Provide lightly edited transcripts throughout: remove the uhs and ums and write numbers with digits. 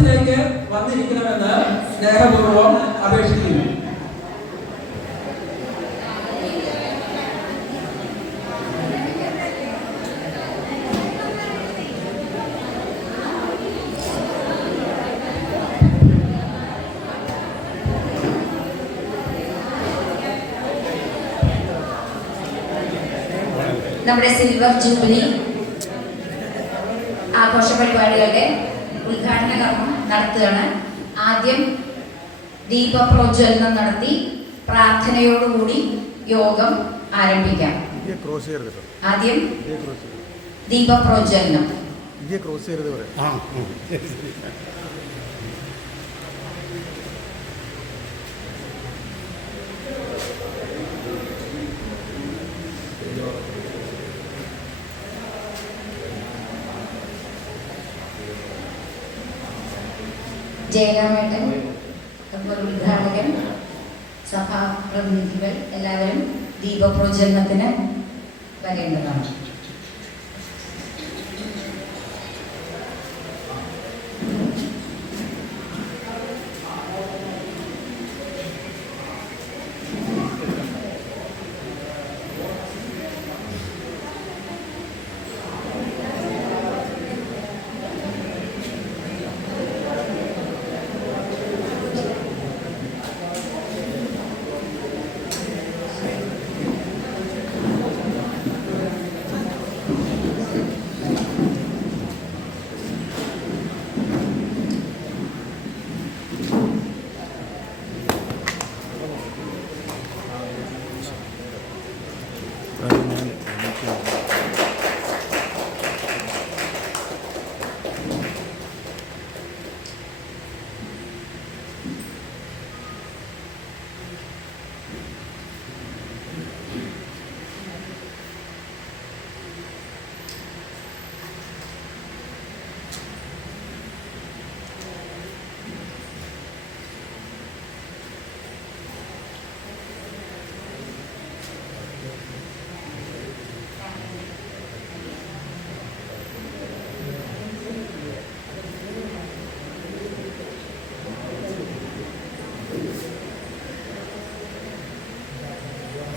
സദസ്സിലേക്ക് വന്നിരിക്കണമെന്ന് സ്നേഹപൂർവ്വം അപേക്ഷിക്കുന്നു. നമ്മുടെ സിൽവർ ജൂബിലി ആഘോഷ പരിപാടികളുടെ ഉദ്ഘാടന കർമ്മം നടത്തുകയാണ്. ആദ്യം ദീപപ്രോജ്വലനം നടത്തി പ്രാർത്ഥനയോടുകൂടി യോഗം ആരംഭിക്കാം. ആദ്യം ദീപപ്രോജ്വലനം. ജയരാമേട്ടൻ, അതുപോലെ ഉദ്ഘാടകൻ, സഭാ പ്രതിനിധികൾ എല്ലാവരും ദീപപ്രോജ്വലനത്തിന് വരേണ്ടതാണ്.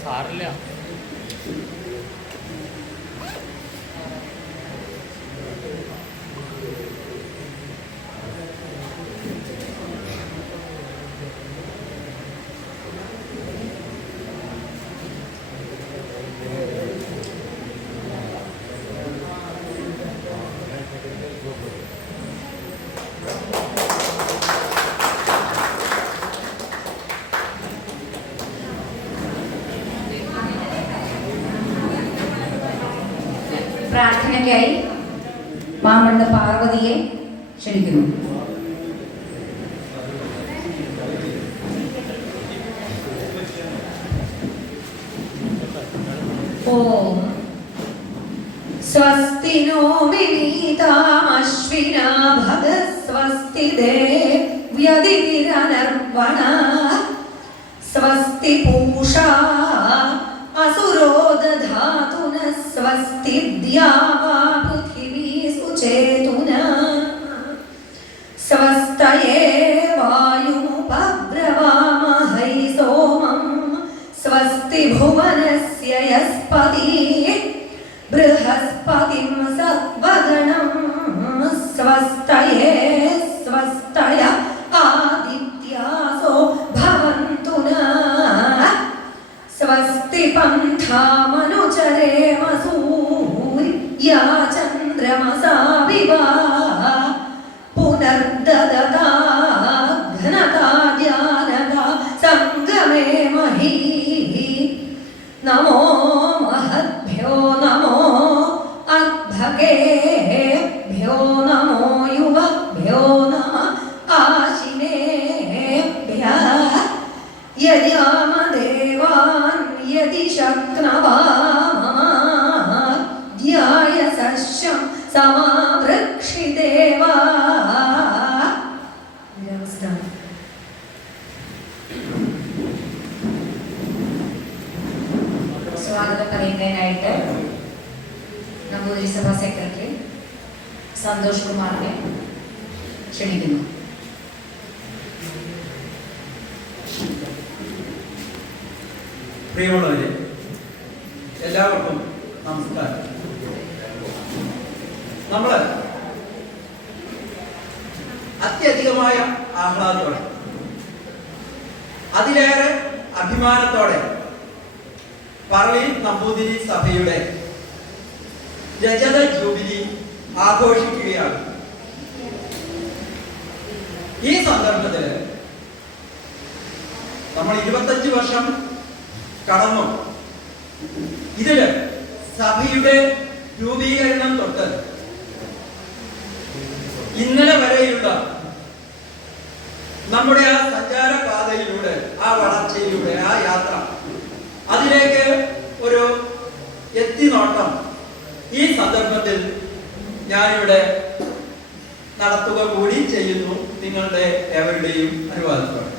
സാറില്ല. പ്രാർത്ഥനയ്ക്കായി മാമണ്ണ് പാർവതിയെ ക്ഷണിക്കുന്നു. ഓം സ്വസ്തി നോ വിനീതാമശ്വിനാ ഭഗസ്വസ്തി ദേവ്യതിരനർവണ സ്വസ്തി പൂഷാ असुरो दधातुन स्वस्ति द्यावा पृथिवी सुचेतुना स्वस्तये वायुमुपब्रवामहै सोमं स्वस्ति भुवनस्य यस्पतिः बृहस्पतिं सत्वगणं स्वस्तये स्वस्तय आदित्यासो भवन्तु नः स्वस्ति पन्थामनुचरेम सूर्या चन्द्रमसा विवा पुनर्ददता घनता ज्ञानता संगमे मही नमो महद्भ्यो नमो अद्भकेभ्यो नमो युवभ्यो नमः आशिनेभ्यः यद्यामदेवान् यदि शक्नवाध्याय सश्यं समावृक्षिदेवा. സ്വാഗതം പറയുന്നതിനായിട്ട് നമ്പൂതിരി സഭ സെക്രട്ടറി സന്തോഷ് കുമാറിനെ ക്ഷണിക്കുന്നു. പ്രിയമുള്ളവരെ, എല്ലാവർക്കും നമസ്കാരം. നമ്മള് അത്യധികമായ ആഹ്ലാദത്തോടെ, അതിലേറെ അഭിമാനത്തോടെ പറളി നമ്പൂതിരി സഭയുടെ രജത ജൂബിലി ആഘോഷിക്കുകയാണ്. ഈ സന്ദർഭത്തിൽ നമ്മൾ 25 വർഷം കടന്നു. ഇതില് സഭയുടെ രൂപീകരണം തൊട്ട് ഇന്നലെ വരെയുള്ള നമ്മുടെ ആ സഞ്ചാരപാതയിലൂടെ, ആ വളർച്ചയിലൂടെ, ആ യാത്ര, അതിലേക്ക് ഒരു എത്തിനോട്ടം ഈ സന്ദർഭത്തിൽ ഞാനിവിടെ നടത്തുക കൂടി ചെയ്യുന്നു, നിങ്ങളുടെ ഏവരുടെയും അനുവാദത്തോടെ.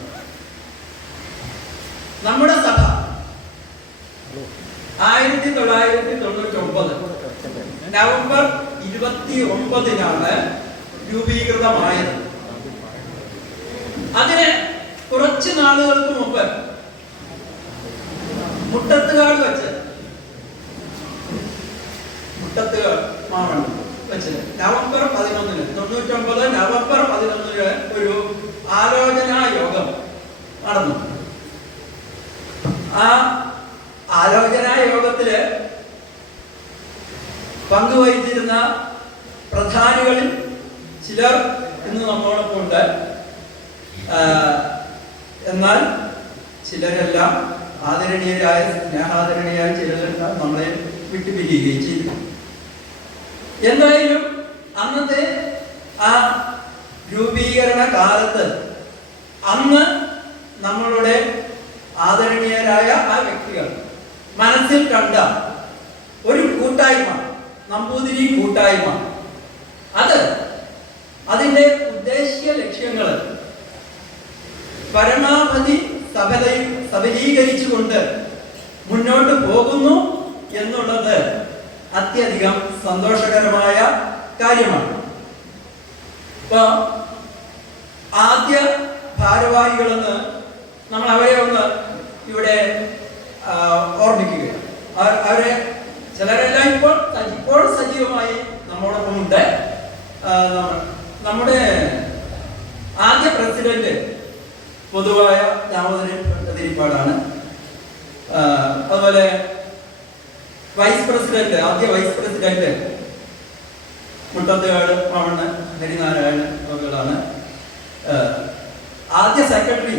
നമ്മുടെ സഭ 1999 നവംബർ 29-നാണ് രൂപീകൃതമായത്. അതിന് കുറച്ച് നാളുകൾക്ക് മുമ്പ് മുട്ടത്തുകാട് വെച്ച് നവംബർ 11-ന് 99 നവംബർ 11-ന് ഒരു ആലോചനാ യോഗം നടന്നു. ആ ആലോചനാ യോഗത്തില് പങ്കുവഹിച്ചിരുന്ന പ്രധാനികളിൽ ചിലർ ഇന്ന് നമ്മോടൊപ്പം ഉണ്ട്. എന്നാൽ ചിലരെല്ലാം ആദരണീയരായ, സ്നേഹാദരണീയായ ചിലരെല്ലാം നമ്മളെ വിട്ടുപിരിയുകയും ചെയ്തു. എന്തായാലും അന്നത്തെ ആ രൂപീകരണ കാലത്ത് അന്ന് നമ്മളുടെ ആദരണീയരായ ആ വ്യക്തികൾ മനസ്സിൽ കണ്ട ഒരു കൂട്ടായ്മ, നമ്പൂതിരി കൂട്ടായ്മ, അതിന്റെ ഉദ്ദേശ്യ ലക്ഷ്യങ്ങൾ പരമാവധി സബലീകരിച്ചുകൊണ്ട് മുന്നോട്ട് പോകുന്നു എന്നുള്ളത് അത്യധികം സന്തോഷകരമായ കാര്യമാണ്. ഇപ്പൊ ആദ്യ ഭാരവാഹികളെന്ന് നമ്മൾ അവരെ ഒന്ന് ഇവിടെ ഓർമ്മിക്കുക. അവരെ ചിലരെല്ലാം ഇപ്പോൾ സജീവമായി നമ്മോടൊപ്പം ഉണ്ട്. നമ്മുടെ ആദ്യ പ്രസിഡന്റ് പൊതുവായ ദാമോദരൻ ഭട്ടതിരിപ്പാടാണ്. അതുപോലെ ആദ്യ വൈസ് പ്രസിഡന്റ് മുട്ടത്തുകാട് മാമണ്ണൻ ഹരിനാരായണൻ അവர்களാണ്. ആദ്യ സെക്രട്ടറി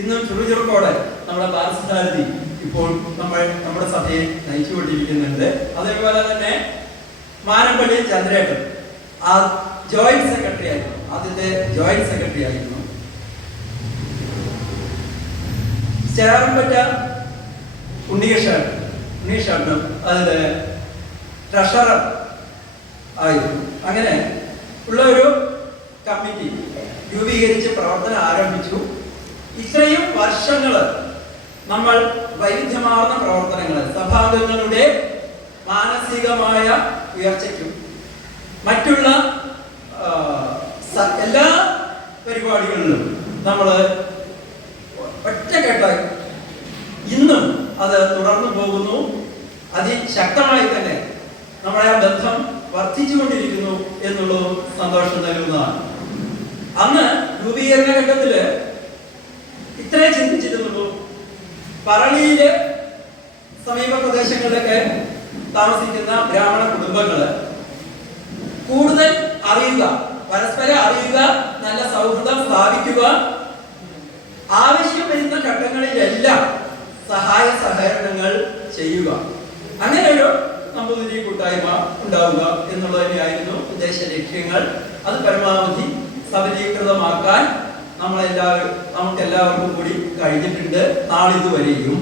ഇന്നും ചുറുചുറുക്കോടെ നമ്മുടെ ബാലസാരഥി ഇപ്പോൾ നമ്മുടെ സഭയെ നയിച്ചുകൊണ്ടിരിക്കുന്നുണ്ട്. അതേപോലെ തന്നെ മാനമ്പള്ളി ചന്ദ്രേട്ടൻ ജോയിന്റ് സെക്രട്ടറി ആയിരുന്നു, ആദ്യത്തെ ജോയിന്റ് സെക്രട്ടറി ആയിരുന്നു. ചേർമ്പറ്റ ഉണ്ണീഷേട്ടനും അതിന്റെ ട്രഷറർ ആയിരുന്നു. അങ്ങനെ ഉള്ള ഒരു കമ്മിറ്റി രൂപീകരിച്ച് പ്രവർത്തനം ആരംഭിച്ചു. ഇത്രയും വർഷങ്ങൾ നമ്മൾ വൈവിധ്യമാർന്ന പ്രവർത്തനങ്ങൾ, സഭാംഗങ്ങളുടെ മാനസികമായ ഉയർച്ചയ്ക്കും മറ്റുള്ള എല്ലാ പരിപാടികളിലും നമ്മൾ ഒറ്റക്കെട്ടായി ഇന്നും അത് തുടർന്നു പോകുന്നു. അതിശക്തമായി തന്നെ നമ്മുടെ ആ ബന്ധം വർദ്ധിച്ചുകൊണ്ടിരിക്കുന്നു എന്നുള്ളത് സന്തോഷം നൽകുന്നതാണ്. അന്ന് രൂപീകരണ ഘട്ടത്തില് ഇത്രേ ചിന്തിച്ചിരുന്നുള്ളൂ. പറളിയിലെ സമീപ പ്രദേശങ്ങളിലൊക്കെ താമസിക്കുന്ന ബ്രാഹ്മണ കുടുംബങ്ങള് കൂടുതൽ അറിയുക, പരസ്പരം അറിയുക, നല്ല സൗഹൃദം സ്ഥാപിക്കുക, ആവശ്യം വരുന്ന ഘട്ടങ്ങളിലെല്ലാം സഹായ സഹകരണങ്ങൾ ചെയ്യുക, അങ്ങനെ ഒരു നമ്പൂതിരി കൂട്ടായ്മ ഉണ്ടാവുക എന്നുള്ളത് തന്നെയായിരുന്നു ഉദ്ദേശ ലക്ഷ്യങ്ങൾ. അത് പരമാവധി സബലീകൃതമാക്കാൻ നമുക്കെല്ലാവർക്കും കൂടി കഴിഞ്ഞിട്ടുണ്ട് നാളിതുവരെയും.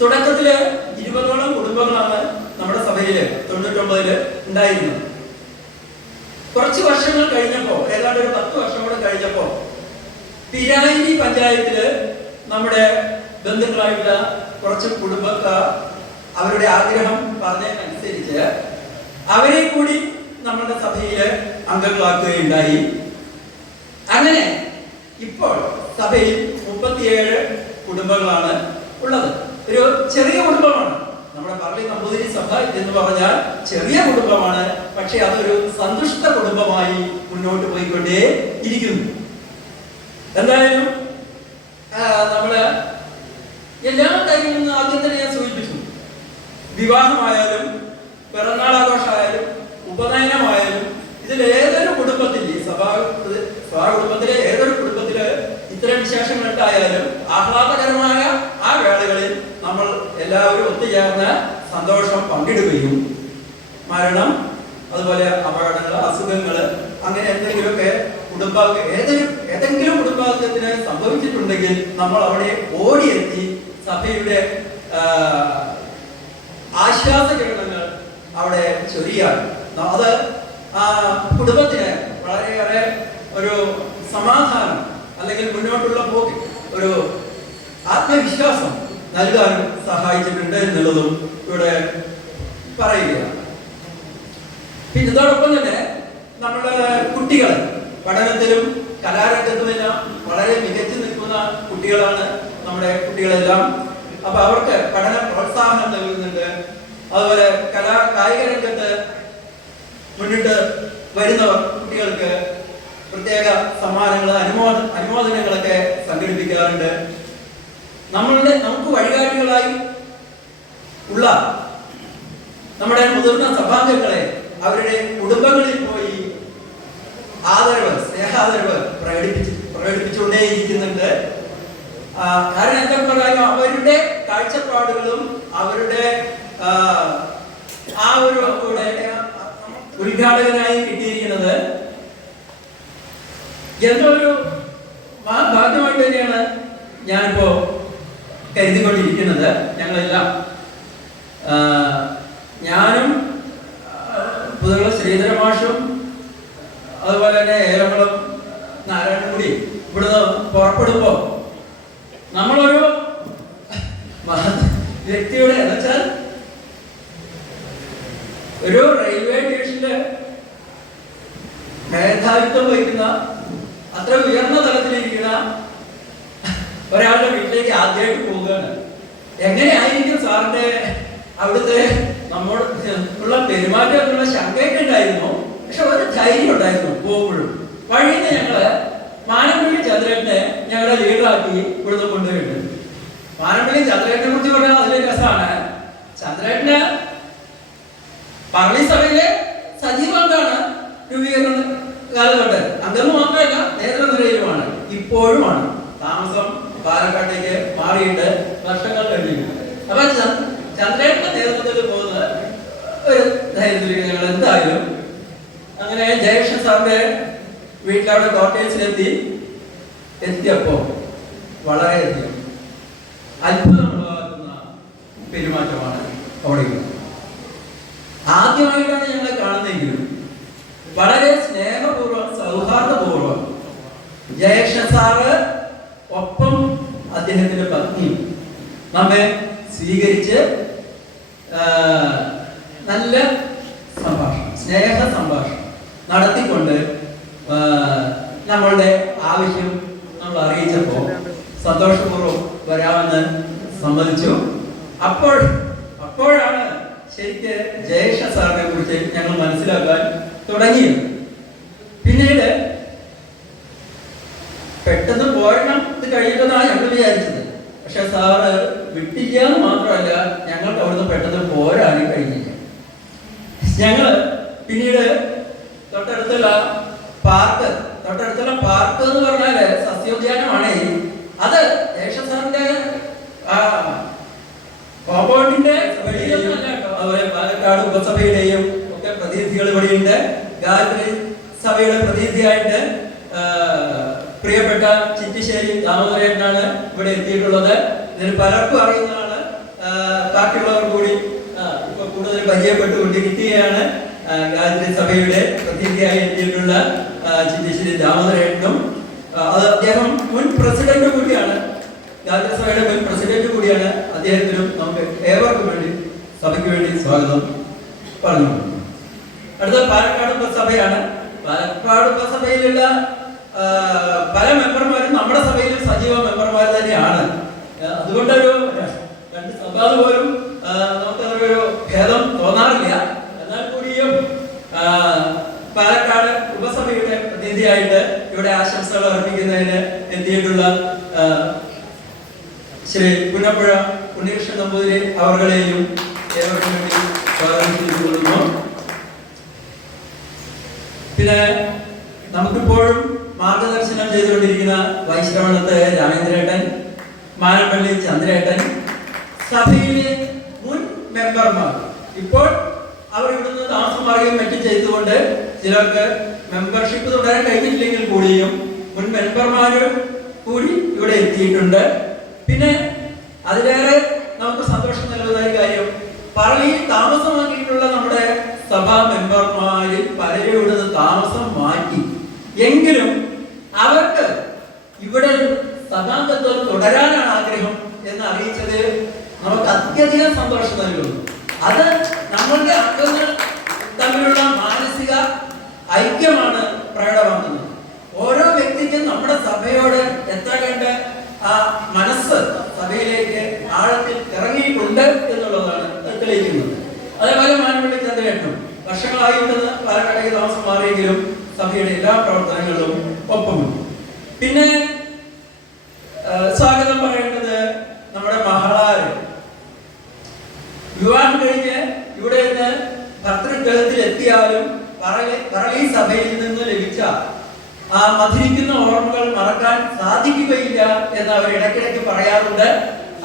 തുടക്കത്തില് 20ഓളം കുടുംബങ്ങളാണ് നമ്മുടെ സഭയില് 99-ല് ഉണ്ടായിരുന്നത്. കുറച്ച് വർഷങ്ങൾ കഴിഞ്ഞപ്പോ, ഏതാണ്ട് ഒരു 10 വർഷം കൂടെ കഴിഞ്ഞപ്പോ, പിരായിരി പഞ്ചായത്തില് നമ്മുടെ ബന്ധുക്കളായിട്ടുള്ള കുറച്ച് കുടുംബക്കാർ അവരുടെ ആഗ്രഹം പറഞ്ഞതനുസരിച്ച് അവരെ കൂടി നമ്മുടെ സഭയില് അംഗങ്ങളാക്കുകയുണ്ടായി. അങ്ങനെ ഇപ്പോൾ സഭയിൽ 37 കുടുംബങ്ങളാണ് ഉള്ളത്. ഒരു ചെറിയ കുടുംബമാണ്. നമ്മുടെ പള്ളി നമ്പൂതിരി സഭ എന്ന് പറഞ്ഞാൽ ചെറിയ കുടുംബമാണ്, പക്ഷെ അതൊരു സന്തുഷ്ട കുടുംബമായി മുന്നോട്ട് പോയിക്കൊണ്ടേ ഇരിക്കുന്നു. എന്തായാലും നമ്മള് എല്ലാ കാര്യങ്ങളും ആദ്യം തന്നെ ഞാൻ സൂചിപ്പിച്ചു. വിവാഹമായാലും പിറന്നാളാഘോഷമായാലും ഉപനയനമായാലും ഇതിലേതൊരു കുടുംബത്തിൽ, സഭാ കുടുംബത്തിലെ ഏതൊരു കുടുംബത്തില് ഇത്തരം വിശേഷങ്ങൾ ഉണ്ടായാലും ആഹ്ലാദകരമായ ആ വേളകളിൽ നമ്മൾ എല്ലാവരും ഒത്തുചേർന്ന് സന്തോഷം പങ്കിടുകയും മരണം, അതുപോലെ അപകടങ്ങൾ, അസുഖങ്ങൾ, അങ്ങനെ എന്തെങ്കിലുമൊക്കെ ഏതെങ്കിലും കുടുംബത്തിന് സംഭവിച്ചിട്ടുണ്ടെങ്കിൽ നമ്മൾ അവിടെ ഓടിയെത്തി സഭയുടെ ആശ്വാസ കിരണങ്ങൾ അവിടെ ചൊരിയാൻ അത് കുടുംബത്തിന് വളരെയേറെ ഒരു സമാധാനം അല്ലെങ്കിൽ മുന്നോട്ടുള്ള പോക്ക് ഒരു ആത്മവിശ്വാസം നൽകാനും സഹായിച്ചിട്ടുണ്ട് എന്നുള്ളതും ഇവിടെ പറയുകയാണ്. പിന്നെ ഇതോടൊപ്പം തന്നെ നമ്മുടെ കുട്ടികൾ പഠനത്തിലും കലാരംഗത്തുമെല്ലാം വളരെ മികച്ചു നിൽക്കുന്ന കുട്ടികളാണ് നമ്മുടെ കുട്ടികളെല്ലാം. അപ്പൊ അവർക്ക് പഠന പ്രോത്സാഹനം നൽകുന്നുണ്ട്. അതുപോലെ കായിക രംഗത്ത് മുന്നിട്ട് വരുന്നവർ കുട്ടികൾക്ക് പ്രത്യേക സമ്മാനങ്ങൾ, അനുമോദനങ്ങളൊക്കെ സംഘടിപ്പിക്കാറുണ്ട്. നമുക്ക് വഴികാട്ടികളായി ഉള്ള നമ്മുടെ മുതിർന്ന സഭാംഗങ്ങളെ അവരുടെ കുടുംബങ്ങളിൽ പോയി സ്നേഹാദരവ് പ്രകടിപ്പിച്ചുകൊണ്ടേയിരിക്കുന്നുണ്ട്. കാരണം എന്താ പറയുക, അവരുടെ കാഴ്ചപ്പാടുകളും അവരുടെ ആ ഒരു ഉദ്ഘാടകനായി കിട്ടിയിരിക്കുന്നത് എന്തൊരു ഭാഗ്യമായിട്ട് തന്നെയാണ് ഞാനിപ്പോ കരുതിക്കൊണ്ടിരിക്കുന്നത്. ഞങ്ങളെല്ലാം ഞാനും പുതുകുളം ശ്രീധരമാഷും അതുപോലെ തന്നെ ഏലംകുളം നാരായണൻ കൂടി ഇവിടുന്ന് പുറപ്പെടുമ്പോ നമ്മളൊരു വ്യക്തിയുടെ എന്നുവെച്ചാൽ ഒരു റെയിൽവേ ഡിവിഷന്റെ മേധാവിത്വം വഹിക്കുന്ന അത്ര ഉയർന്ന തലത്തിലിരിക്കുന്ന ഒരാളുടെ വീട്ടിലേക്ക് ആദ്യമായിട്ട് പോവുകയാണ്. എങ്ങനെയായിരിക്കും സാറിന്റെ അവിടുത്തെ നമ്മോട് ഉള്ള പെരുമാറ്റം എന്നുള്ള ശങ്കയൊക്കെ ഉണ്ടായിരുന്നു, പക്ഷെ ഒരു ധൈര്യം ഉണ്ടായിരുന്നു. പോകുമ്പോഴും വഴിയിൽ ഞങ്ങള് മാനമ്പള്ളി ചന്ദ്രേട്ടനെ ഞങ്ങളുടെ ലീഡറാക്കി ഇവിടുന്ന് കൊണ്ടുപോയിട്ടുണ്ട്. മാനമ്പള്ളി ചന്ദ്രേട്ടനെ കുറിച്ച് പറഞ്ഞാൽ അതിലെ രസമാണ്. ചന്ദ്രേട്ടന് പള്ളി സഭയിലെ സജീവാംഗമാണ് രൂപീകരണ കാലഘട്ടം. അംഗം മാത്രമല്ല, നേതൃനിരയിലുമാണ്, ഇപ്പോഴുമാണ്. താമസം പാലക്കാട്ടേക്ക് മാറിയിട്ട് വർഷങ്ങൾ കഴിഞ്ഞിട്ടുണ്ട്. അപ്പൊ ചന്ദ്രേട്ടന്റെ നേതൃത്വത്തിൽ പോകുന്ന ഒരു ധൈര്യത്തിലേക്ക് ഞങ്ങൾ എന്തായാലും അങ്ങനെ ജയകൃഷ്ണൻ സാറിന്റെ വീട്ടിലവിടെ എത്തിയപ്പോ വളരെയധികം അത്ഭുതമുണ്ടാക്കുന്ന പെരുമാറ്റമാണ് അവിടെ. ആദ്യമായിട്ടാണ് ഞങ്ങളെ കാണുന്നതെങ്കിലും വളരെ സ്നേഹപൂർവ്വം സൗഹാർദ്ദപൂർവ്വം ജയകൃഷ്ണൻ സാറ് ഒപ്പം അദ്ദേഹത്തിന്റെ പത്നി നമ്മെ സ്വീകരിച്ച് നല്ല സംഭാഷണം, സ്നേഹ സംഭാഷണം നടത്തിക്കൊണ്ട് നമ്മളുടെ ആവശ്യം നമ്മൾ അറിയിച്ചപ്പോൾ സന്തോഷപൂർവ്വം വരാമെന്ന് സമ്മതിച്ചു. അപ്പോഴാണ് ശരിക്ക് ജയകൃഷ്ണ സാറിനെ കുറിച്ച് ഞങ്ങൾ മനസ്സിലാക്കാൻ തുടങ്ങിയത്. പിന്നീട് പെട്ടെന്ന് പോരണം ഇത് കഴിയുമെന്നാണ് ഞങ്ങൾ വിചാരിച്ചത്. പക്ഷെ സാറ് വിട്ടില്ല എന്ന് മാത്രമല്ല, ഞങ്ങൾക്ക് അവിടുന്ന് പെട്ടെന്ന് പോരാനും കഴിഞ്ഞില്ല. ഞങ്ങള് പിന്നീട് തൊട്ടടുത്തുള്ള പാർക്ക് എന്ന് പറഞ്ഞാല് സസ്യോദ്യാനമാണ്. അത് ജയകൃഷ്ണ സാറിന്റെ കോമ്പൗണ്ടിന്റെ വെളിയിലൊന്നുമല്ല. അതുപോലെ പാലക്കാട് ഉപസഭയുടെയും ഒക്കെ പ്രതിനിധികൾ ഇവിടെയുണ്ട്. ഗായത്രി സഭയുടെ പ്രതിനിധിയായിട്ട് പ്രിയപ്പെട്ട ചിറ്റിശ്ശേരി ദാമോദരനാണ് ഇവിടെ എത്തിയിട്ടുള്ളത്. ഇതിന് പലർക്കും അറിയുന്നതാണ്, ബാക്കിയുള്ളവർ കൂടി ഇപ്പൊ കൂടുതൽ പരിചയപ്പെട്ടുകൊണ്ടിരിക്കുകയാണ്. ഗായത്രി സഭയുടെ പ്രതിനിധിയായി എത്തിയിട്ടുള്ള ചിറ്റിശ്ശേരി ദാമോദരനും അത് അദ്ദേഹം മുൻ പ്രസിഡന്റ് കൂടിയാണ്, ഗായത്രി സഭയുടെ മുൻ പ്രസിഡന്റ് കൂടിയാണ്. അദ്ദേഹത്തിനും നമുക്ക് ഏവർക്കും വേണ്ടി സഭയ്ക്ക് വേണ്ടി സ്വാഗതം പറഞ്ഞു. അടുത്ത പാലക്കാട് ഉപസഭയാണ്. പാലക്കാട് ഉപസഭയിലുള്ള പല മെമ്പർമാരും നമ്മുടെ സഭയിലും സജീവ മെമ്പർമാർ തന്നെയാണ്. അതുകൊണ്ടൊരു രണ്ട് സഭ പോലും നമുക്കതൊരു ഭേദം തോന്നാറില്ല. എന്നാൽ കൂടിയും പാലക്കാട് ഉപസഭയുടെ പ്രതിനിധിയായിട്ട് ഇവിടെ ആശംസകൾ അർപ്പിക്കുന്നതിന് എത്തിയിട്ടുള്ള ശ്രീ പുന്നപ്പുഴ ഉണ്ണികൃഷ്ണൻ നമ്പൂതിരി അവർകളെയും ഏവർക്കും വേണ്ടി സ്വാഗതം ചെയ്തുകൊള്ളുന്നു. പിന്നെ നമുക്കിപ്പോഴും മാർഗദർശനം ചെയ്തുകൊണ്ടിരിക്കുന്ന വൈശ്രവണത്ത് രാമേന്ദ്രേട്ടൻ, മാനപ്പള്ളി ചന്ദ്രേട്ടൻ, സഭയിലെ മുൻ മെമ്പർമാർ, ഇപ്പോൾ അവർ ഇവിടുന്ന് താമസം മാറുകയും മറ്റും ചെയ്തുകൊണ്ട് ചിലർക്ക് മെമ്പർഷിപ്പ് തുടരാൻ കഴിഞ്ഞിട്ടില്ലെങ്കിൽ കൂടിയും മുൻ മെമ്പർമാരും കൂടി ഇവിടെ എത്തിയിട്ടുണ്ട്. പിന്നെ അതിലേറെ നമുക്ക് സന്തോഷം നൽകുന്ന ഒരു കാര്യം, പറളിയിൽ താമസമാക്കിയിട്ടുള്ള നമ്മുടെ സഭാ മെമ്പർമാരിൽ പലരും ഇവിടുന്ന് താമസം മാറ്റി എങ്കിലും അവർക്ക് ഇവിടെ സഭാംഗത്വം തുടരാനാണ് ആഗ്രഹം എന്ന് അറിയിച്ചത് നമുക്ക് അത്യധികം സന്തോഷം നൽകുന്നു. അത് നമ്മളുടെ അംഗങ്ങൾ തമ്മിലുള്ള മാനസിക ഐക്യമാണ് പ്രകടമാക്കുന്നത്. ഓരോ വ്യക്തിക്കും നമ്മുടെ സഭയോട് എത്തേണ്ട ആ മനസ്സ് സഭയിലേക്ക് ആഴത്തിൽ ഇറങ്ങിയിട്ടുണ്ട് എന്നുള്ളതാണ് തെളിയിക്കുന്നത്. അതേപോലെ മാനപ്പള്ളി ചന്ദ്രേട്ടനും വർഷങ്ങളായിട്ട് പാലക്കാടേക്ക് താമസം മാറിയെങ്കിലും സഭയുടെ എല്ലാ പ്രവർത്തനങ്ങളിലും ഒപ്പമുണ്ട്. പിന്നെ സ്വാഗതം പറയേണ്ടത് നമ്മുടെ മഹളാര്. വിവാഹം കഴിഞ്ഞ് ഇവിടെ നിന്ന് ഭർതൃഗ്രഹത്തിൽ എത്തിയാലും പറളി സഭയിൽ നിന്ന് ലഭിച്ച ആ മധുരിക്കുന്ന ഓർമ്മകൾ മറക്കാൻ സാധിക്കുകയില്ല എന്ന് അവർ ഇടയ്ക്കിടയ്ക്ക് പറയാറുണ്ട്.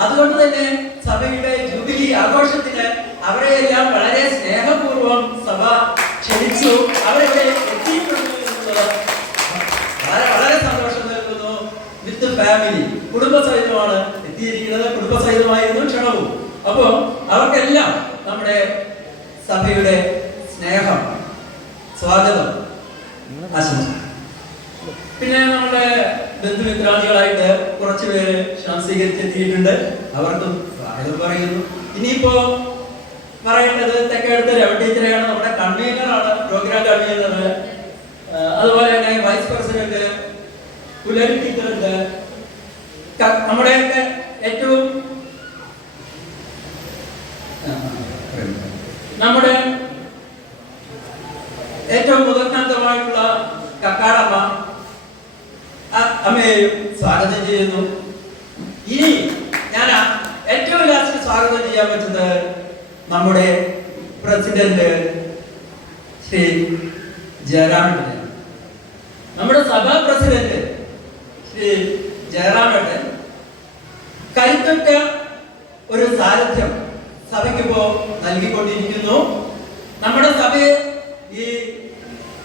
അതുകൊണ്ട് തന്നെ സഭയുടെ ജൂബിലി ആഘോഷത്തിന് അവരെയെല്ലാം വളരെ സ്നേഹപൂർവ്വം സഭ ക്ഷണിച്ചു. അവരെ എത്തിയിട്ടുണ്ട് എന്നുള്ളത് വളരെ സന്തോഷം നൽകുന്നു. വിത്ത് ഫാമിലി, കുടുംബസഹിതമാണ് എത്തിയിരിക്കുന്നത്. കുടുംബസഹിതമായിരുന്നു ക്ഷണവും. അപ്പോ അവർക്കെല്ലാം നമ്മുടെ സഭയുടെ സ്നേഹം, സ്വാഗതം ആശംസിക്കുന്നു. പിന്നെ നമ്മുടെ ബന്ധുമിത്രാദികളായിട്ട് കുറച്ചുപേര് സ്വീകരിച്ചെത്തിയിട്ടുണ്ട്. അവർക്കും സ്വാഗതം പറയുന്നു. ഇനിയിപ്പോ പറയേണ്ടത് തെക്കേടുത്ത രവ ടീച്ചറെയാണ്. നമ്മുടെ കൺവീനറാണ്, പ്രോഗ്രാം കൺവീനർ. അതുപോലെ തന്നെ വൈസ് പ്രസിഡന്റ് പുലരി ടീച്ചറുണ്ട്. നമ്മുടെയൊക്കെ ഏറ്റവും മുതിർന്നമായിട്ടുള്ള കക്കാടമ്മ അമ്മയെയും സ്വാഗതം ചെയ്യുന്നു. ഇനി ഞാൻ ഏറ്റവും ലാസ്റ്റ് സ്വാഗതം ചെയ്യാൻ പറ്റുന്നത് നമ്മുടെ പ്രസിഡന്റ് ശ്രീ ജയറാമേട്ടൻ. നമ്മുടെ സഭാ പ്രസിഡന്റ് ശ്രീ ജയറാമേട്ടൻ കരുത്തുറ്റ ഒരു സാന്നിധ്യം സഭയ്ക്കിപ്പോ നൽകിക്കൊണ്ടിരിക്കുന്നു. നമ്മുടെ സഭയെ ഈ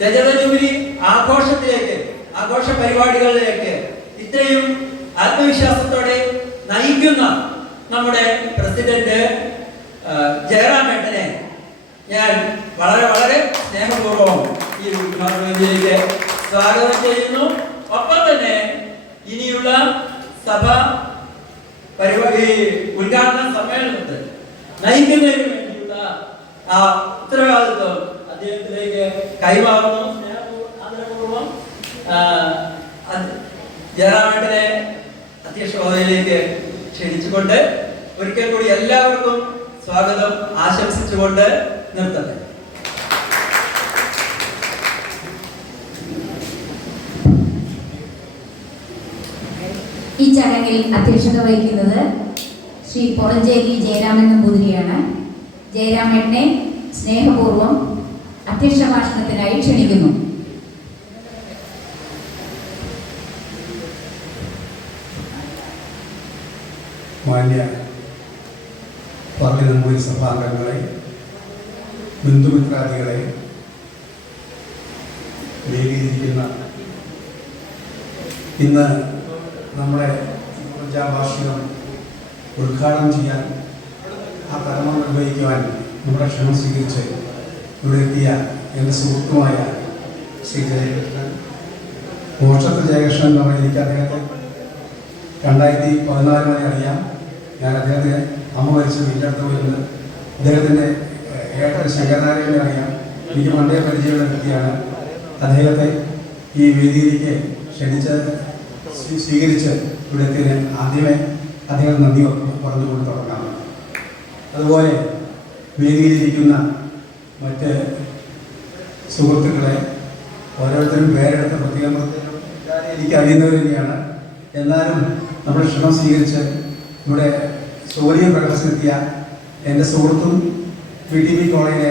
രജത ജൂബിലി ആഘോഷത്തിലേക്ക്, ആഘോഷ പരിപാടികളിലേക്ക് ഇത്രയും ആത്മവിശ്വാസത്തോടെ നയിക്കുന്ന നമ്മുടെ പ്രസിഡന്റ് ജയറാമേട്ടനെ ഞാൻ വളരെ വളരെ സ്നേഹപൂർവ്വം ഈ വേദിയിലേക്ക് സ്വാഗതം ചെയ്യുന്നു. ഒപ്പം തന്നെ ഇനിയുള്ള സഭ പരിപാടി ഉദ്ഘാടന സമ്മേളനത്തിൽ നയിക്കുന്നതിന് വേണ്ടിയുള്ള ആ ഉത്തരവാദിത്വം അദ്ദേഹത്തിലേക്ക് കൈമാറുന്നു. ആദരപൂർവ്വം ജയറാമേട്ടനെ അധ്യക്ഷ ഹോദയിലേക്ക് ക്ഷണിച്ചുകൊണ്ട് ഒരിക്കൽ കൂടി എല്ലാവർക്കും സ്വാഗതം ആശംസിച്ചുകൊണ്ട് നിർത്തട്ടെ. ഈ ചടങ്ങിൽ അധ്യക്ഷത വഹിക്കുന്നത് ശ്രീ പൊറഞ്ചേരി ജയരാമൻ നമ്പൂതിരിയാണ്. ജയരാമേട്ടനെ സ്നേഹപൂർവ്വം അധ്യക്ഷ ഭാഷണത്തിനായി ക്ഷണിക്കുന്നു. മാന്യ പറളി നമ്പൂതിരി സഭാംഗങ്ങളെ, ബന്ധുമിത്രാദികളെ, വേദിയിരിക്കുന്ന ഇന്ന് നമ്മുടെ വാർഷികം ഉദ്ഘാടനം ചെയ്യാൻ, ആ കർമ്മം നിർവഹിക്കുവാൻ നമ്മുടെ ക്ഷണം സ്വീകരിച്ച് ഇവിടെ എത്തിയ എൻ്റെ സുഹൃത്തുമായ ശ്രീ ജയകൃഷ്ണൻ, മോക്ഷത്തിൽ ജയകൃഷ്ണൻ എന്ന് പറഞ്ഞാൽ എനിക്ക് അദ്ദേഹത്തെ 2014 വരെ അറിയാം. ഞാൻ അദ്ദേഹത്തെ അമ്മ മരിച്ച് വീട്ടിനടുത്ത് പോയിരുന്നത്. അദ്ദേഹത്തിൻ്റെ ഏട്ടൻ ശങ്കരനാരായണനെ അറിയാം. എനിക്ക് പണ്ടേ പരിചയമുള്ള വ്യക്തിയാണ്. അദ്ദേഹത്തെ ഈ വേദിയിലേക്ക് ക്ഷണിച്ച് സ്വീകരിച്ച് ഇവിടെ എത്തിയതിന് ആദ്യമേ അദ്ദേഹം നന്ദി പറഞ്ഞുകൊണ്ട് തുടങ്ങാം. അതുപോലെ വേദിയിലിരിക്കുന്ന മറ്റ് സുഹൃത്തുക്കളെ ഓരോരുത്തരും പേരെടുത്ത് പ്രത്യേകം എനിക്ക് അറിയുന്നവർ തന്നെയാണ്. എന്നാലും നമ്മുടെ ക്ഷണം സ്വീകരിച്ച് ഇവിടെ സൂര്യ പ്രകാശിനെത്തിയ എൻ്റെ സുഹൃത്തും PTB കോളേജിലെ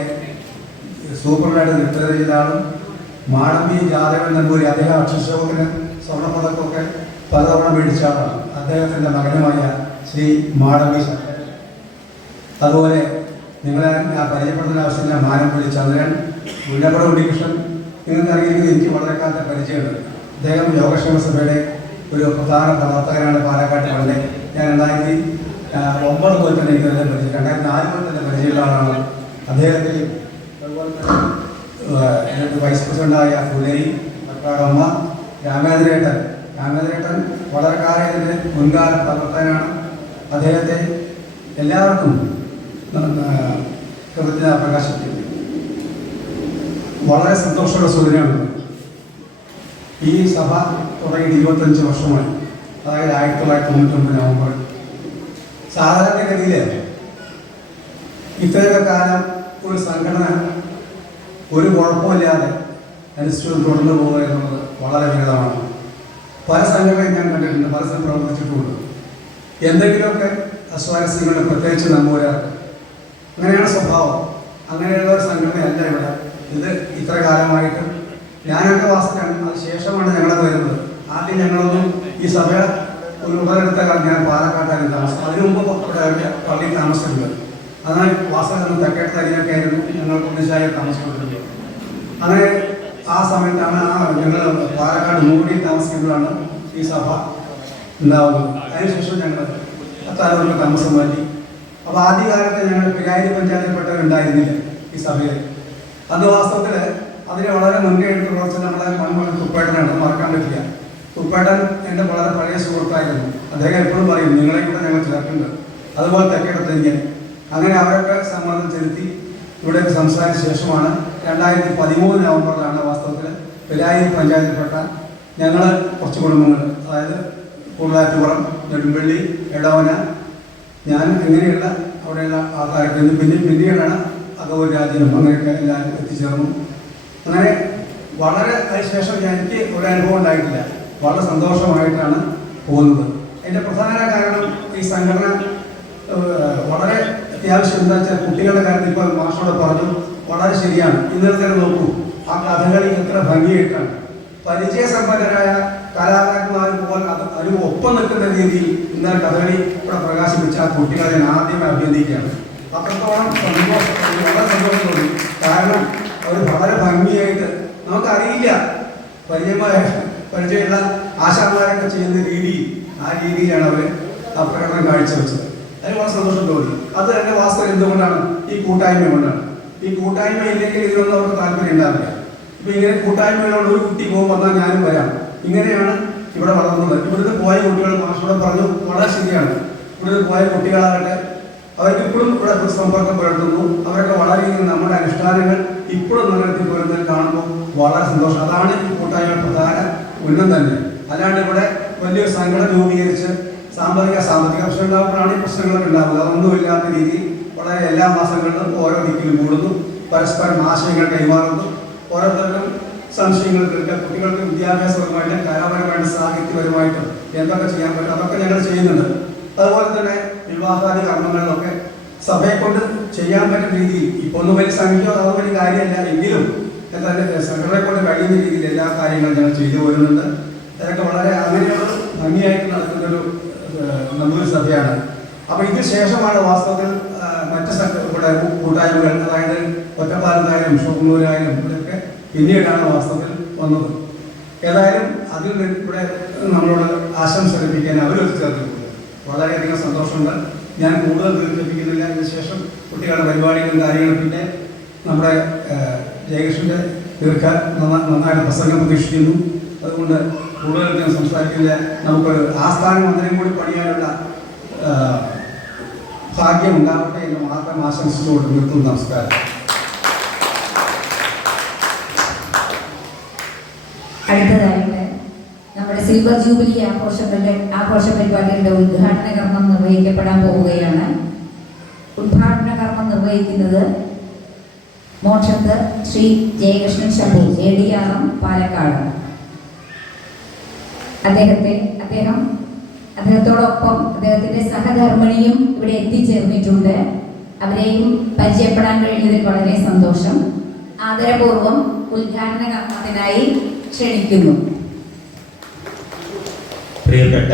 സൂപ്പറായിട്ട് റിട്ടയർ ചെയ്ത ആളും മാടമ്പി ജാതകൻ നമ്പൂരി, അദ്ദേഹം അക്ഷരശോകത്തിന് സ്വർണ്ണപ്പതക്കമൊക്കെ പലതവണ മേടിച്ച ആളാണ്. അദ്ദേഹത്തിൻ്റെ മകനുമായ ശ്രീ മാടമ്പി ശങ്കരൻ. അതുപോലെ നിങ്ങളെ പരിചയപ്പെടുന്ന ആവശ്യമില്ല, മാനമ്പള്ളി ചന്ദ്രൻ, മുല്ലപ്പുഴ ഉണ്ണികൃഷ്ണൻ. നിങ്ങൾക്ക് അറിയുന്നത് എനിക്ക് വളരെ കാലത്തെ പരിചയമുണ്ട്. അദ്ദേഹം യോഗക്ഷേമ സഭയുടെ ഒരു പ്രധാന പ്രവർത്തകനാണ് പാലക്കാട്. പണ്ട് ഞാൻ 2009 മുതൽ തന്നെ എനിക്ക് നല്ല പരിചയം, 2004 മുതൽ തന്നെ പരിചയമുള്ള ആളാണ്. അദ്ദേഹത്തിൽ അതുപോലെ തന്നെ വൈസ് പ്രസിഡന്റായ പുലരി അമ്മ രാമേന്ദ്രേട്ടൻ വളരെ കാലം ഇതിൻ്റെ മുൻകാല പ്രവർത്തകനാണ്. അദ്ദേഹത്തെ എല്ലാവർക്കും കൃതജ്ഞത പ്രകാശിപ്പിക്കുന്നു. വളരെ സന്തോഷമുള്ള സൂചനയാണ്. ഈ സഭ തുടങ്ങിയിട്ട് 25 വർഷമായി, അതായത് 1999 നവംബർ. സാധാരണഗതിയിൽ ഇത്രയൊക്കെ കാലം ഒരു സംഘടന ഒരു കുഴപ്പമില്ലാതെ അനുസരിച്ച് തുടർന്നു പോകുക എന്നുള്ളത് വളരെ വിരളമാണ്. പല സംഘടനയും ഞാൻ കണ്ടിട്ടുണ്ട്, പല സ്ഥലം പ്രവർത്തിച്ചിട്ടുമുണ്ട്. എന്തെങ്കിലുമൊക്കെ അസ്വാരസ്യങ്ങളുടെ പ്രത്യേകിച്ച് നമ്പൂരാർക്ക് അങ്ങനെയാണ് സ്വഭാവം. അങ്ങനെയുള്ള ഒരു സംഘടനയല്ല ഇവിടെ. ഇത് ഇത്ര കാലമായിട്ട് ഞാനൊക്കെ വാസനാണ്, അത് ശേഷമാണ് ഞങ്ങളൊക്കെ വരുന്നത്. ആദ്യം ഞങ്ങളൊന്നും ഈ സഭ ഒരു ഉടലെടുത്ത കാലം ഞാൻ പാലക്കാട്ടായിരുന്നു താമസം. അതിനു മുമ്പ് ഇവിടെ പള്ളിയിൽ താമസിച്ചിട്ടുണ്ട്. അതിനാൽ വാസന തെക്കേട്ട അതിനൊക്കെ ആയിരുന്നു ഞങ്ങൾ ഒന്നിച്ചായി താമസിക്കുന്നത്. അങ്ങനെ ആ സമയത്താണ് ഞങ്ങൾ പാലക്കാട് മൂടി താമസിക്കുമ്പോഴാണ് ഈ സഭ ഉണ്ടാവുന്നത്. അതിനുശേഷം ഞങ്ങൾ അത്താലൂർക്ക് താമസം മാറ്റി. അപ്പോൾ ആദ്യകാലത്ത് ഞങ്ങൾ പിരാരി പഞ്ചായത്തിൽപ്പെട്ടവരുണ്ടായിരുന്നില്ല ഈ സഭയിൽ. അന്ന് വാസ്തവത്തിൽ അതിന് വളരെ മുൻകൈ എടുത്ത് പ്രവർത്തിച്ച നമ്മുടെ മൺമകൻ തുപ്പേട്ടനാണ്, മറക്കാൻ പറ്റില്ല. തുപ്പേട്ടൻ എൻ്റെ വളരെ പഴയ സുഹൃത്തായിരുന്നു. അദ്ദേഹം എപ്പോഴും പറയും നിങ്ങളെ കൂടെ ഞങ്ങൾ ചേർക്കുന്നുണ്ട്. അതുപോലെ തെക്കേടത്ത് അങ്ങനെ അവരൊക്കെ സമ്മർദ്ദം ചെലുത്തി ഇവിടെ സംസാരിച്ച ശേഷമാണ് 2013 നവംബറിലാണ് വാസ്തവത്തിൽ പിരാരി പഞ്ചായത്തിൽപ്പെട്ട ഞങ്ങൾ കുറച്ച് കുടുംബങ്ങൾ, അതായത് കുറുവാറ്റുപുറം, നെടുമ്പള്ളി, എടവന, ഞാൻ ഇങ്ങനെയുള്ള അവിടെയുള്ള ആൾക്കാരൊക്കെ പിന്നീടാണ് അകവൂർ രാജ്യനും അങ്ങനെയൊക്കെ എല്ലാവരും എത്തിച്ചേർന്നു. അങ്ങനെ വളരെ അതിനുശേഷം എനിക്ക് ഒരു അനുഭവം ഉണ്ടായിട്ടില്ല. വളരെ സന്തോഷമായിട്ടാണ് പോകുന്നത്. അതിൻ്റെ പ്രധാന കാരണം ഈ സംഘടന വളരെ അത്യാവശ്യം എന്താ വെച്ചാൽ കുട്ടികളുടെ കാര്യത്തിൽ ഇപ്പോൾ മാഷോട് പറഞ്ഞു, വളരെ ശരിയാണ്. ഇന്നത്തെ നോക്കൂ, ആ കഥകളി എത്ര ഭംഗിയായിട്ടാണ് പരിചയസമ്പന്നരായ കലാകാരന്മാർ പോലെ അതിന് ഒപ്പം നിൽക്കുന്ന രീതിയിൽ ഇന്നലെ കഥകളി ഇവിടെ പ്രകാശിപ്പിച്ച ആ കുട്ടികളെ ഞാൻ ആദ്യമേ അഭിനന്ദിക്കുകയാണ്. അത്രത്തോളം വളരെ സന്തോഷം തോന്നി. കാരണം അവർ വളരെ ഭംഗിയായിട്ട്, നമുക്കറിയില്ല പരിചയമുള്ള ആശാന്മാരൊക്കെ ചെയ്യുന്ന രീതിയിൽ, ആ രീതിയിലാണ് അവർ ആ പ്രകടനം കാഴ്ചവെച്ചത്. അതിന് വളരെ സന്തോഷം തോന്നി. അത് എൻ്റെ വാസ്തവം എന്തുകൊണ്ടാണ്? ഈ കൂട്ടായ്മ കൊണ്ടാണ്. ഈ കൂട്ടായ്മ ഇല്ലെങ്കിൽ ഇതിനൊന്നും അവർക്ക് താല്പര്യം ഉണ്ടാവില്ല. ഇപ്പം ഇങ്ങനെ കൂട്ടായ്മയിലുള്ള ഒരു കുട്ടി പോകുമ്പോൾ വന്നാൽ ഞാനും വരാം. ഇങ്ങനെയാണ് ഇവിടെ വളർന്നത്. ഇവിടുന്ന് പോയ കുട്ടികൾ മാഷോടെ പറഞ്ഞു, വളരെ ശരിയാണ്. ഇവിടുന്ന് പോയ കുട്ടികളാകട്ടെ അവർക്ക് ഇപ്പോഴും ഇവിടെ സമ്പർക്കം പുലർത്തുന്നു. അവരൊക്കെ വളരെയധികം നമ്മുടെ അനുഷ്ഠാനങ്ങൾ ഇപ്പോഴും നിലനിർത്തി പോരുന്നതിൽ കാണുമ്പോൾ വളരെ സന്തോഷം. അതാണ് ഈ കൂട്ടായ്മ പ്രധാന ഉന്നം തന്നെ. അല്ലാണ്ട് ഇവിടെ വലിയൊരു സംഘടന രൂപീകരിച്ച് സാമ്പത്തിക പ്രശ്നം ഉണ്ടാകുമ്പോഴാണ് ഈ പ്രശ്നങ്ങളൊക്കെ ഉണ്ടാകുന്നത്. അതൊന്നുമില്ലാത്ത രീതിയിൽ വളരെ എല്ലാ മാസങ്ങളിലും ഓരോ ദിക്കിലും കൂടുന്നു, പരസ്പരം ആശയങ്ങൾ കൈമാറുന്നു, ഓരോരുത്തർക്കും സംശയങ്ങൾ തീർക്കുക, കുട്ടികൾക്ക് വിദ്യാഭ്യാസപരമായിട്ടും കലാപരമായിട്ടും സാഹിത്യപരമായിട്ടും എന്തൊക്കെ ചെയ്യാൻ പറ്റും അതൊക്കെ ഞങ്ങൾ ചെയ്യുന്നുണ്ട്. അതുപോലെ തന്നെ വിവാഹാദി കർമ്മങ്ങളിലൊക്കെ സഭയെ കൊണ്ട് ചെയ്യാൻ പറ്റുന്ന രീതിയിൽ ഇപ്പോൾ ഒന്നും വലിയ സംഖ്യ അതൊന്നും വലിയ കാര്യമല്ല, എങ്കിലും എന്താ സംഘടനയെ കൊണ്ട് കഴിയുന്ന രീതിയിൽ എല്ലാ കാര്യങ്ങളും ഞങ്ങൾ ചെയ്തു പോരുന്നുണ്ട്. അതൊക്കെ വളരെ അങ്ങനെയുള്ള ഭംഗിയായിട്ട് നടക്കുന്നൊരു നമ്പൂരി സഭയാണ്. അപ്പോൾ ഇതിന് ശേഷമാണ് വാസ്തവത്തിൽ മറ്റ് ഇവിടെ കൂട്ടായ്മകൾ, അതായത് ഒറ്റപ്പാലത്തായാലും ഷൊർണൂരായാലും ഇവിടെയൊക്കെ പിന്നീടാണ് വാസ്തവത്തിൽ വന്നത്. ഏതായാലും അതിൽ ഇവിടെ നമ്മളോട് ആശംസ ലഭിക്കാൻ അവരൊക്കെ ചേർത്തിട്ടുണ്ട്. വളരെയധികം സന്തോഷമുണ്ട്. ഞാൻ കൂടുതൽ ദീർഘിപ്പിക്കുന്നില്ല. ഇതിന് ശേഷം കുട്ടികളുടെ പരിപാടികളും കാര്യങ്ങളും പിന്നെ നമ്മുടെ ജയകൃഷ്ണൻ്റെ നന്നായിട്ട് പ്രസംഗം പ്രതീക്ഷിക്കുന്നു. അതുകൊണ്ട് കൂടുതൽ സംസാരിക്കില്ല. നമുക്കൊരു ആസ്ഥാന മന്ദിരം കൂടി പണിയാനുള്ള ഭാഗ്യം ഉണ്ടാവട്ടെ എന്ന് മാത്രം ആശംസിച്ചുകൊണ്ട് നിർത്തുന്നു. നമസ്കാരം. അടുത്തതായിട്ട് സിൽവർ ജൂബിലി ആഘോഷ പരിപാടിയുടെ ഉദ്ഘാടന കർമ്മം നിർവഹിക്കപ്പെടാൻ പോവുകയാണ്. ഉദ്ഘാടന കർമ്മം നിർവഹിക്കുന്നത് മോക്ഷത്ത് ശ്രീ ജയകൃഷ്ണൻ ശംഭു ADRM പാലക്കാട്. അദ്ദേഹത്തോടൊപ്പം അദ്ദേഹത്തിന്റെ സഹധർമ്മിണിയും ഇവിടെ എത്തിച്ചേർന്നിട്ടുണ്ട്. അവരെയും പരിചയപ്പെടാൻ കഴിഞ്ഞതിൽ വളരെ സന്തോഷം. ആദരപൂർവം ഉദ്ഘാടന കർമ്മത്തിനായി ക്ഷണിക്കുന്നു. പ്രിയപ്പെട്ട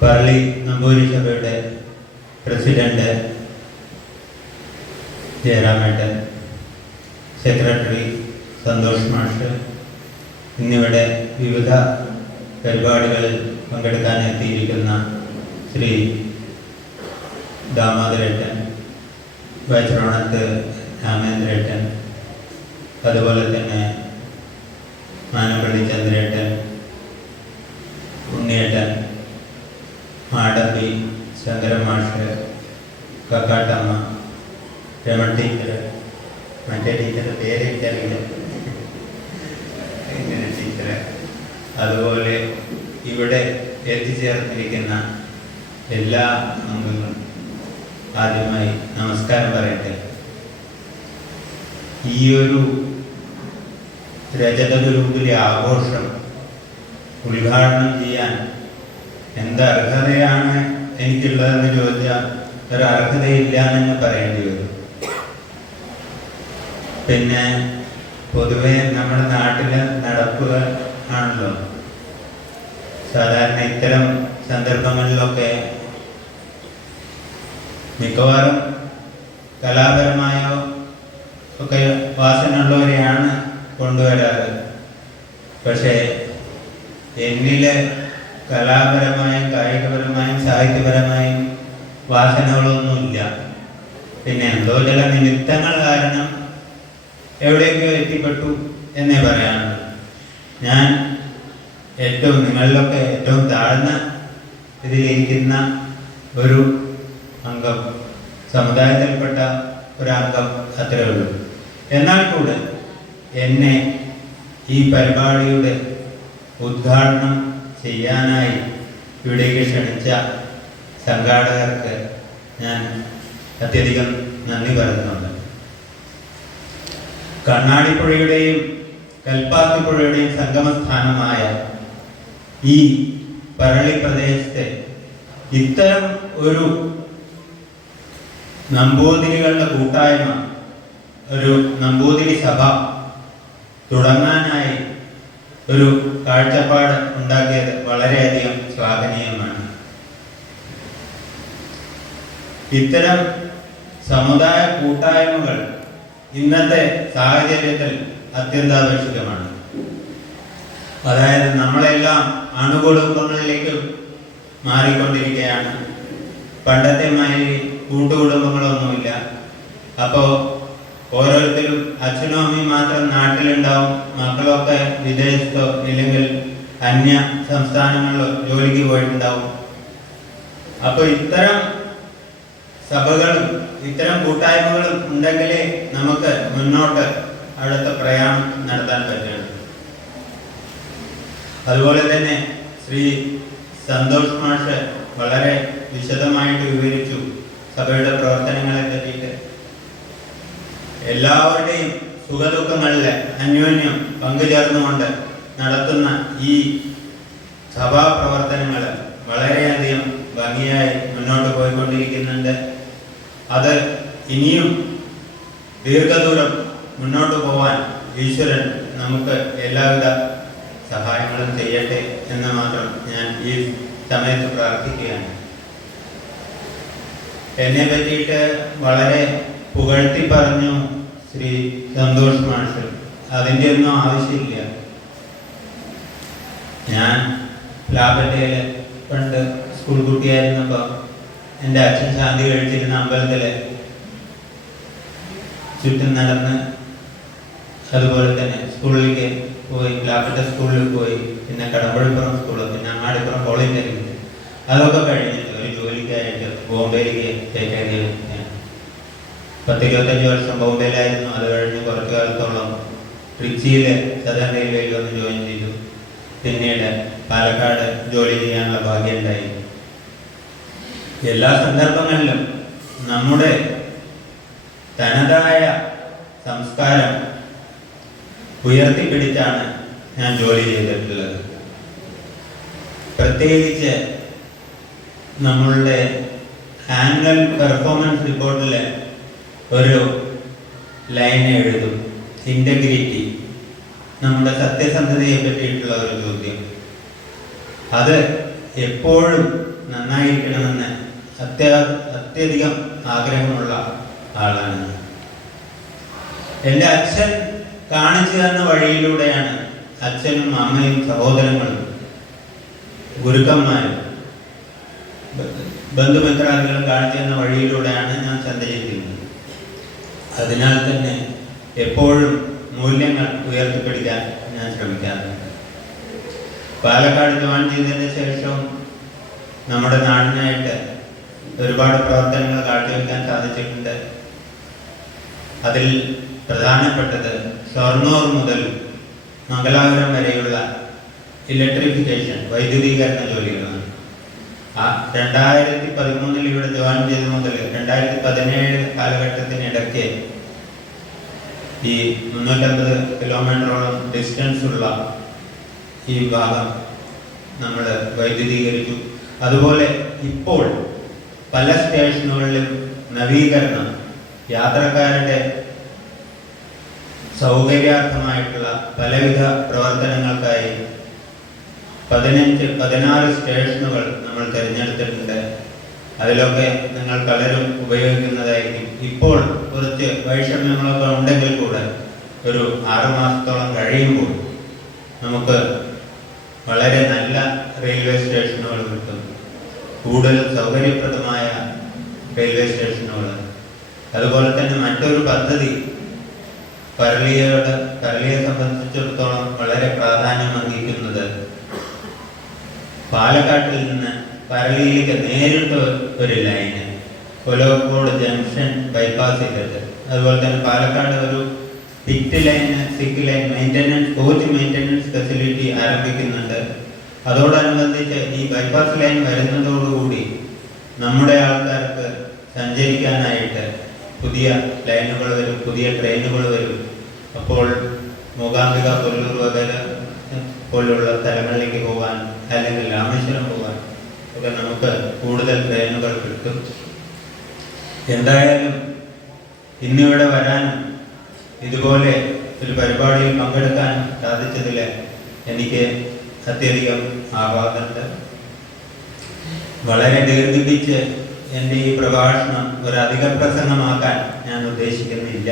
പറളി നമ്പൂരി സഭയുടെ പ്രസിഡന്റ് ജയരാമേട്ടൻ, സെക്രട്ടറി സന്തോഷ് മാഷ്, എന്നിവിടെ വിവിധ പരിപാടികളിൽ പങ്കെടുക്കാൻ എത്തിയിരിക്കുന്ന ശ്രീ ദാമോദരേട്ടൻ, വൈശ്രവണത്ത് രാമേന്ദ്രേട്ടൻ, അതുപോലെ തന്നെ മാനപ്പള്ളി ചന്ദ്രേട്ടൻ, ഉണ്ണിയേട്ടൻ, മാടമ്പി ശങ്കരമാഷ്, കക്കാട്ടമ്മ, രമൺ ടീച്ചർ, മറ്റേ ടീച്ചറുടെ പേരെനിക്കറിയില്ല, ഇങ്ങനെ ടീച്ചർ, അതുപോലെ ഇവിടെ എത്തിച്ചേർന്നിരിക്കുന്ന എല്ലാ അംഗങ്ങളും ആദ്യമായി നമസ്കാരം പറയട്ടെ. ഈ ഒരു രജത ജൂബിലി ആഘോഷം ഉദ്ഘാടനം ചെയ്യാൻ എന്ത് അർഹതയാണ് എനിക്കുള്ളതെന്ന് ചോദിച്ചാൽ ഒരു അർഹതയില്ല എന്ന് പറയേണ്ടി വരും. പിന്നെ പൊതുവെ നമ്മുടെ നാട്ടിലെ നടപ്പുക ആണല്ലോ, സാധാരണ ഇത്തരം സന്ദർഭങ്ങളിലൊക്കെ മിക്കവാറും കലാപരമായോ ഒക്കെ വാസനയുള്ളവരെയാണ് കൊണ്ടുവരാറ്. പക്ഷേ എന്നിലെ കലാപരമായും കായികപരമായും സാഹിത്യപരമായും വാസനകളൊന്നുമില്ല. പിന്നെ എന്തോ ചില നിമിത്തങ്ങൾ കാരണം എവിടേക്കോ എത്തിപ്പെട്ടു എന്നേ പറയാനുള്ളൂ. ഞാൻ നിങ്ങളിലൊക്കെ ഏറ്റവും താഴ്ന്ന ഇതിലിരിക്കുന്ന ഒരു അംഗം, സമുദായത്തിൽപ്പെട്ട ഒരംഗം, അത്രേ ഉള്ളൂ. എന്നാൽ കൂടെ എന്നെ ഈ പരിപാടിയുടെ ഉദ്ഘാടനം ചെയ്യാനായി ഇവിടേക്ക് ക്ഷണിച്ച സംഘാടകർക്ക് ഞാൻ അത്യധികം നന്ദി പറയുന്നുണ്ട്. കണ്ണാടിപ്പുഴയുടെയും കൽപ്പാത്തിപ്പുഴയുടെയും സംഗമസ്ഥാനമായ ഈ പറളി പ്രദേശത്തെ ഇത്തരം ഒരു നമ്പൂതിരികളുടെ കൂട്ടായ്മ, ഒരു നമ്പൂതിരി സഭ തുടങ്ങാനായി ഒരു കാഴ്ചപ്പാട് ഉണ്ടാക്കിയത് വളരെയധികം ശ്ലാഘനീയമാണ്. ഇത്തരം സമുദായ കൂട്ടായ്മകൾ ഇന്നത്തെ സാഹചര്യത്തിൽ അത്യന്താപേക്ഷിതമാണ്. അതായത് നമ്മളെല്ലാം അണുകുടുംബങ്ങളിലേക്ക് മാറിക്കൊണ്ടിരിക്കുകയാണ്. പണ്ടത്തെ മാതിരി കൂട്ടുകുടുംബങ്ങളൊന്നുമില്ല. അപ്പോൾ ഓരോരുത്തരും അച്ഛനും അമ്മയും മാത്രം നാട്ടിലുണ്ടാവും, മക്കളൊക്കെ വിദേശത്തോ ഇല്ലെങ്കിൽ അന്യ സംസ്ഥാനങ്ങളിലോ ജോലിക്ക് പോയിട്ടുണ്ടാവും. അപ്പോൾ ഇത്തരം സഭകളും ഇത്തരം കൂട്ടായ്മകളും ഉണ്ടെങ്കിലേ നമുക്ക് മുന്നോട്ട് അടുത്ത പ്രയാണം നടത്താൻ പറ്റുള്ളൂ. അതുപോലെ തന്നെ ശ്രീ സന്തോഷ് മാഷ് വളരെ വിശദമായിട്ട് വിവരിച്ചു സഭയുടെ പ്രവർത്തനങ്ങളെ പറ്റിയിട്ട്. എല്ലാവരുടെയും സുഖദുഃഖങ്ങളിൽ അന്യോന്യം പങ്കുചേർന്നുകൊണ്ട് നടത്തുന്ന ഈ സഭാ പ്രവർത്തനങ്ങൾ വളരെയധികം ഭംഗിയായി മുന്നോട്ട് പോയിക്കൊണ്ടിരിക്കുന്നുണ്ട്. അത് ഇനിയും ദീർഘദൂരം മുന്നോട്ട് പോവാൻ ഈശ്വരൻ നമുക്ക് എല്ലാവിധ സഹായങ്ങളും ചെയ്യട്ടെ എന്ന് മാത്രം ഞാൻ ഈ സമയത്ത് പ്രാർത്ഥിക്കുകയാണ്. എന്നെ പറ്റിയിട്ട് വളരെ പുകഴ്ത്തി പറഞ്ഞു ശ്രീ സന്തോഷ് മാഷ്. അതിൻ്റെ ഒന്നും ആവശ്യമില്ല. ഞാൻ പ്ലാപ്പറ്റയിൽ പണ്ട് സ്കൂൾ കുട്ടിയായിരുന്നപ്പോൾ എൻ്റെ അച്ഛൻ ശാന്തി കഴിച്ചിരുന്ന അമ്പലത്തിൽ ചുറ്റും നടന്ന്, അതുപോലെ തന്നെ സ്കൂളിലേക്ക് പോയി, പ്ലാപ്പറ്റ സ്കൂളിൽ പോയി, പിന്നെ കടമ്പഴിപ്പുറം സ്കൂള്, പിന്നെ അങ്ങാടിപ്പുറം പോളിടെക്നിക്, അതൊക്കെ കഴിഞ്ഞിട്ട് ഒരു ജോലിക്കായിട്ട് ബോംബെയിലേക്ക് ചേക്കേറിയത്. 10-25 വർഷം ബോംബെയിലായിരുന്നു. അത് കഴിഞ്ഞ് കുറച്ചു കാലത്തോളം ട്രിച്ചിയിലെ സദൻ റെയിൽവേയിൽ വന്ന് ജോയിൻ ചെയ്തു. പിന്നീട് പാലക്കാട് ജോലി ചെയ്യാനുള്ള ഭാഗ്യമുണ്ടായി. എല്ലാ സന്ദർഭങ്ങളിലും നമ്മുടെ തനതായ സംസ്കാരം ഉയർത്തിപ്പിടിച്ചാണ് ഞാൻ ജോലി ചെയ്തിട്ടുള്ളത്. പ്രത്യേകിച്ച് നമ്മളുടെ ആനുവൽ പെർഫോമൻസ് റിപ്പോർട്ടിൽ ഒരു ലൈൻ എഴുതും, ഇൻറ്റഗ്രിറ്റി, നമ്മുടെ സത്യസന്ധതയെ പറ്റിയിട്ടുള്ള ഒരു ചോദ്യം. അത് എപ്പോഴും നന്നായിരിക്കണമെന്ന് അത്യധികം ആഗ്രഹമുള്ള ആളാണ്. എൻ്റെ അച്ഛൻ കാണിച്ചു തന്ന വഴിയിലൂടെയാണ് അച്ഛനും അമ്മയും സഹോദരങ്ങളും ഗുരുക്കന്മാരും ബന്ധുമിത്രാദികളും കാണിച്ചു തന്ന വഴിയിലൂടെയാണ് ഞാൻ സഞ്ചരിക്കുന്നത്. അതിനാൽ തന്നെ എപ്പോഴും മൂല്യങ്ങൾ ഉയർത്തിപ്പിടിക്കാൻ ഞാൻ ശ്രമിക്കാറുണ്ട്. പാലക്കാട് ജോയിൻ ചെയ്തതിന് ശേഷം നമ്മുടെ നാടിനായിട്ട് ഒരുപാട് പ്രവർത്തനങ്ങൾ കാഴ്ചവെക്കാൻ സാധിച്ചിട്ടുണ്ട്. അതിൽ പ്രധാനപ്പെട്ടത് ഷൊർണൂർ മുതൽ മംഗലാപുരം വരെയുള്ള ഇലക്ട്രിഫിക്കേഷൻ, വൈദ്യുതീകരണ ജോലികളാണ്. 2013 ഇവിടെ ജോയിൻ ചെയ്ത മുതൽ 2017 കാലഘട്ടത്തിനിടയ്ക്ക് ഈ 350 കിലോമീറ്ററോളം ഡിസ്റ്റൻസ് ഉള്ള ഈ ഭാഗം നമ്മൾ വൈദ്യുതീകരിച്ചു. അതുപോലെ ഇപ്പോൾ പല സ്റ്റേഷനുകളിലും നവീകരണം, യാത്രക്കാരുടെ സൗകര്യാർത്ഥമായിട്ടുള്ള പലവിധ പ്രവർത്തനങ്ങൾക്കായി 15-16 സ്റ്റേഷനുകൾ നമ്മൾ തിരഞ്ഞെടുത്തിട്ടുണ്ട്. അതിലൊക്കെ നിങ്ങൾ പലരും ഉപയോഗിക്കുന്നതായിരിക്കും. ഇപ്പോൾ കുറച്ച് വൈഷമ്യങ്ങളൊക്കെ ഉണ്ടെങ്കിൽ കൂടെ ഒരു 6 മാസത്തോളം കഴിയുമ്പോൾ നമുക്ക് വളരെ നല്ല റെയിൽവേ സ്റ്റേഷനുകൾ കിട്ടും, കൂടുതൽ സൗകര്യപ്രദമായ റെയിൽവേ സ്റ്റേഷനുകൾ. അതുപോലെ തന്നെ മറ്റൊരു പദ്ധതി പരളിയെ സംബന്ധിച്ചിടത്തോളം വളരെ പ്രാധാന്യം അർഹിക്കുന്നത് പാലക്കാട്ടിൽ നിന്ന് പരളിയിലേക്ക് നേരിട്ട് ഒരു ലൈന് കൊലോക്കോട് ജംഗ്ഷൻ ബൈപ്പാസ് ചെയ്തിട്ട്, അതുപോലെ തന്നെ പാലക്കാട് ഒരു sick line maintenance, coach maintenance facility ആരംഭിക്കുന്നുണ്ട്. അതോടനുബന്ധിച്ച് ഈ ബൈപ്പാസ് ലൈൻ വരുന്നതോടുകൂടി നമ്മുടെ ആൾക്കാർക്ക് സഞ്ചരിക്കാനായിട്ട് പുതിയ ലൈനുകൾ വരും, പുതിയ ട്രെയിനുകൾ വരും. അപ്പോൾ മൂകാംബിക, കൊല്ലൂർ വകര പോലുള്ള സ്ഥലങ്ങളിലേക്ക് പോകാൻ, അല്ലെങ്കിൽ രാമേശ്വരം പോകാൻ ഒക്കെ നമുക്ക് കൂടുതൽ ട്രെയിനുകൾ കിട്ടും. എന്തായാലും ഇന്നിവിടെ വരാനും ഇതുപോലെ ഒരു പരിപാടിയിൽ പങ്കെടുക്കാൻ സാധിച്ചതിൽ എനിക്ക് അത്യധികം ആഹ്ലാദമുണ്ട്. വളരെ ദീർഘിപ്പിച്ച് എൻ്റെ ഈ പ്രഭാഷണം ഒരു അധിക പ്രസംഗമാക്കാൻ ഞാൻ ഉദ്ദേശിക്കുന്നില്ല.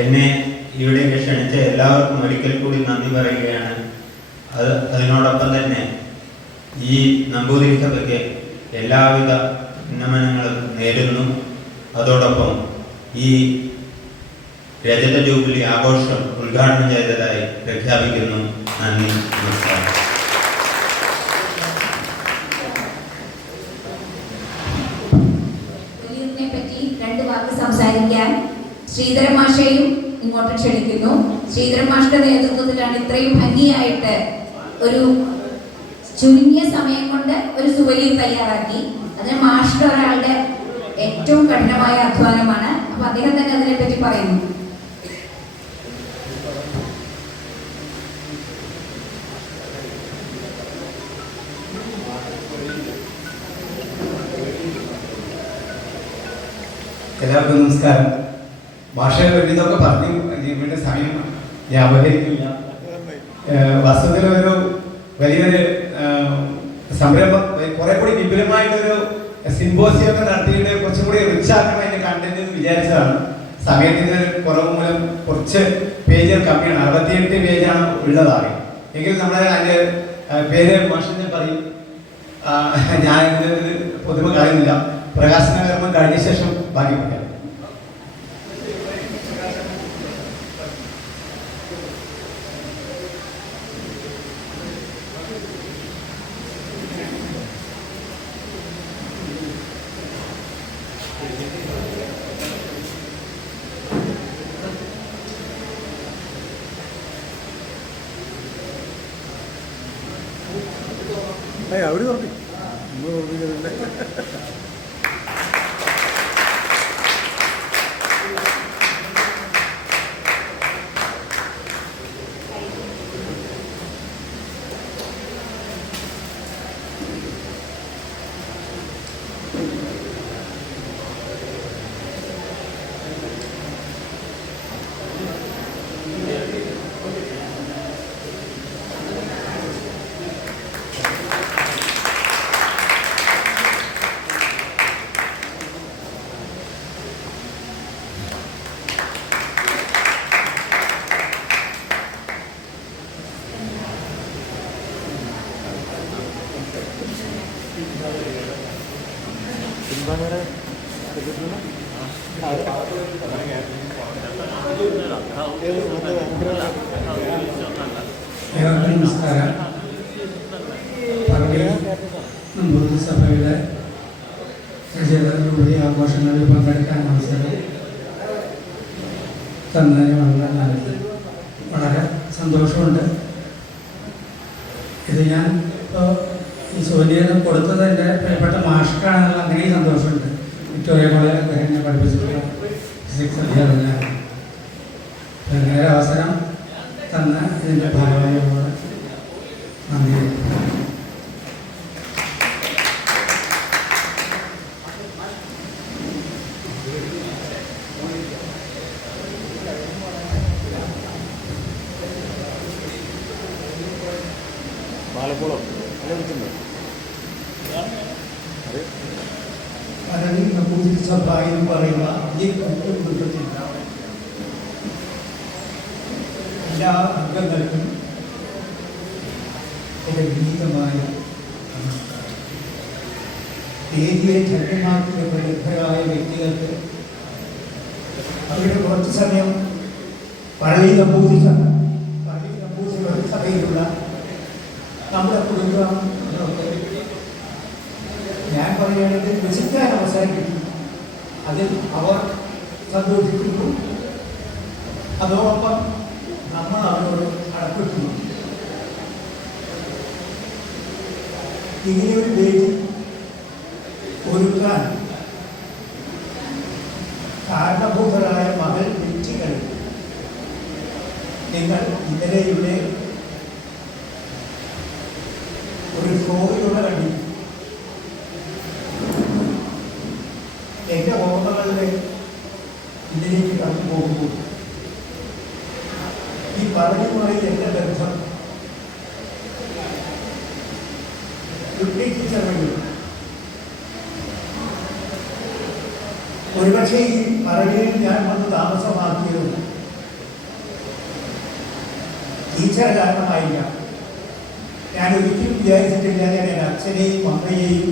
എന്നെ ഇവിടേക്ക് ക്ഷണിച്ച എല്ലാവർക്കും ഒരിക്കൽ കൂടി നന്ദി പറയുകയാണ്. അതിനോടൊപ്പം തന്നെ ഈ നമ്പൂതിരി സഭയ്ക്ക് എല്ലാവിധ ഉന്നമനങ്ങളും നേരുന്നു. അതോടൊപ്പം ഈ രജത ജൂബിലി ആഘോഷം ഉദ്ഘാടനം ചെയ്തതായി പ്രഖ്യാപിക്കുന്നു. നന്ദി, നമസ്കാരം. പറ്റി 2 വാക്ക് സംസാരിക്കാൻ ശ്രീധരൻ മാഷയും ഇങ്ങോട്ട് ക്ഷണിക്കുന്നു. ശ്രീധരൻ മാഷിന്റെ നേതൃത്വത്തിലാണ് ഇത്രയും ഭംഗിയായിട്ട് ഒരു ചുരുങ്ങിയ സമയം കൊണ്ട് ഒരു സുവലീർ തയ്യാറാക്കി. അതിന് മാഷിന്റെ ഒരാളുടെ ഏറ്റവും കഠിനമായ അധ്വാനമാണ്. അപ്പൊ അദ്ദേഹം തന്നെ അതിനെപ്പറ്റി പറയുന്നു. എല്ലാവർക്കും നമസ്കാരം. ഭാഷയെ പറ്റിയതൊക്കെ പറഞ്ഞു, ഇവിടെ സമയം ഞാൻ അപഹരിക്കില്ല. വാസ്തവത്തിൽ ഒരു വലിയൊരു സംരംഭം, കുറെ കൂടി വിപുലമായിട്ടൊരു സിംബോസിയം ഒക്കെ നടത്തിയിട്ട് കുറച്ചും കൂടി റിച്ചാക്കണം അതിന്റെ കണ്ടന്റ് എന്ന് വിചാരിച്ചതാണ്. സമയത്തിന് കുറവ് മൂലം കുറച്ച് പേജുകൾ കമ്മിയാണ്, 68 പേജാണ് ഉള്ളതാണ്. എങ്കിൽ നമ്മളെ അതിന്റെ പേര് മാഷിനെ പറയും. ഞാൻ ഇതിന് പൊതുവെ കളയുന്നില്ല. പ്രകാശന കർമ്മം കഴിഞ്ഞ ശേഷം ബാക്കി പറയാം. അവിടെ തുറക്കി തുറപ്പിക്കുന്നുണ്ട്. ഏവർക്കും നമസ്കാരം. പള്ളി ബുദ്ധസഭയുടെ രജതജൂബിലി ആഘോഷങ്ങളിൽ പങ്കെടുക്കാൻ അവസരം തന്നതിന് വളരെ സന്തോഷമുണ്ട്. ഇത് ഞാൻ ഇപ്പോൾ ഈ സൂര്യന് കൊടുത്തത് എൻ്റെ പ്രിയപ്പെട്ട മാഷ്ക്കാണെന്നുള്ള അങ്ങനെയും സന്തോഷമുണ്ട്. വിക്ടോറിയ കോളേജിൽ അദ്ദേഹം എന്നെ പഠിപ്പിച്ചിട്ടുള്ള ഫിസിക്സ് അധ്യാപകനാണ്. അങ്ങനെ അവസരം തന്ന ഇതിൻ്റെ ഭാഗമായോട് നന്ദി. സഭ എന്ന് പറയുന്ന ഈ കുടുംബത്തിൽ എല്ലാ അംഗങ്ങൾക്കും ഒരു വിനീതമായ നമസ്കാരം. വേദിയെ ധന്യമാക്കിയ പ്രഗത്ഭരായ വ്യക്തികൾക്ക് അവരുടെ കുറച്ച് സമയം പള്ളി നമ്പൂതിരി സഭയിലുള്ള നമ്മുടെ കുടുംബം ഞാൻ പറയുകയാണെങ്കിൽ വിസിക്കാൻ അവസരം കിട്ടും. അതിൽ അവർ സന്തോഷിക്കുന്നു. അതോടൊപ്പം നമ്മൾ അവരോട് കടപ്പെട്ടുന്നു. ഇങ്ങനെയൊരു വേദി ഒരുക്കാൻ കാരണഭൂതരായ മകൾ വ്യക്തികൾ നിങ്ങൾ ഇന്നലെ ഇവിടെ ഒരു ഷോയിലൂടെ കണ്ടു. എൻ്റെ ഓർമ്മകളിലെ ഇതിലേക്ക് കടന്നു പോകുമ്പോൾ ഈ പറഞ്ഞുമായി എൻ്റെ ബന്ധം ടീച്ചറിൽ ഒരുപക്ഷെ ഈ പറടിയിൽ ഞാൻ വന്ന് താമസമാക്കിയത് ടീച്ചർ കാരണമായില്ല. ഞാൻ ഒരിക്കലും വിചാരിച്ചിട്ടില്ല ഞാൻ എൻ്റെ അച്ഛനെയും അമ്മയെയും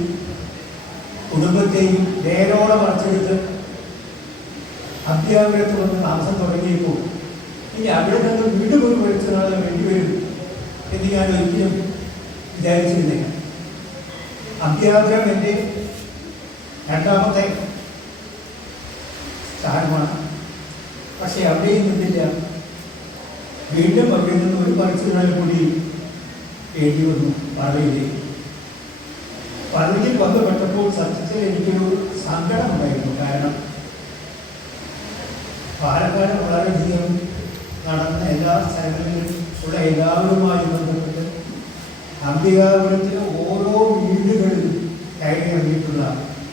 കുടുംബത്തെയും നേരോടെ മറച്ചെടുത്ത് അധ്യാപകരത്ത് വന്ന് താമസം തുടങ്ങിയപ്പോൾ ഇനി അവിടെ നിന്ന് വീണ്ടും ഒരു പഠിച്ചൊരാൾ വേണ്ടിവരും എന്ന് ഞാൻ ഒരിക്കലും വിചാരിച്ചിരുന്നില്ല. അധ്യാപനം എൻ്റെ രണ്ടാമത്തെ സ്ഥാനമാണ്. പക്ഷെ അവിടെയും നിന്നില്ല. വീണ്ടും അവിടെ നിന്ന് ഒരു പഠിച്ചൊരാൾ കൂടി വേണ്ടി വന്നു പള്ളിയിലേക്ക്. പള്ളിയിൽ ബന്ധപ്പെട്ടപ്പോൾ സത്യത്തിൽ എനിക്കൊരു സങ്കടമുണ്ടായിരുന്നു. കാരണം പാലക്കാട് വളരെയധികം നടന്ന എല്ലാ സ്ഥലങ്ങളിലും ഉള്ള എല്ലാവരുമായി ബന്ധപ്പെട്ട് അംബികാപുരത്തിലെ ഓരോ വീടുകളിൽ കയറി ഇറങ്ങിയിട്ടുള്ള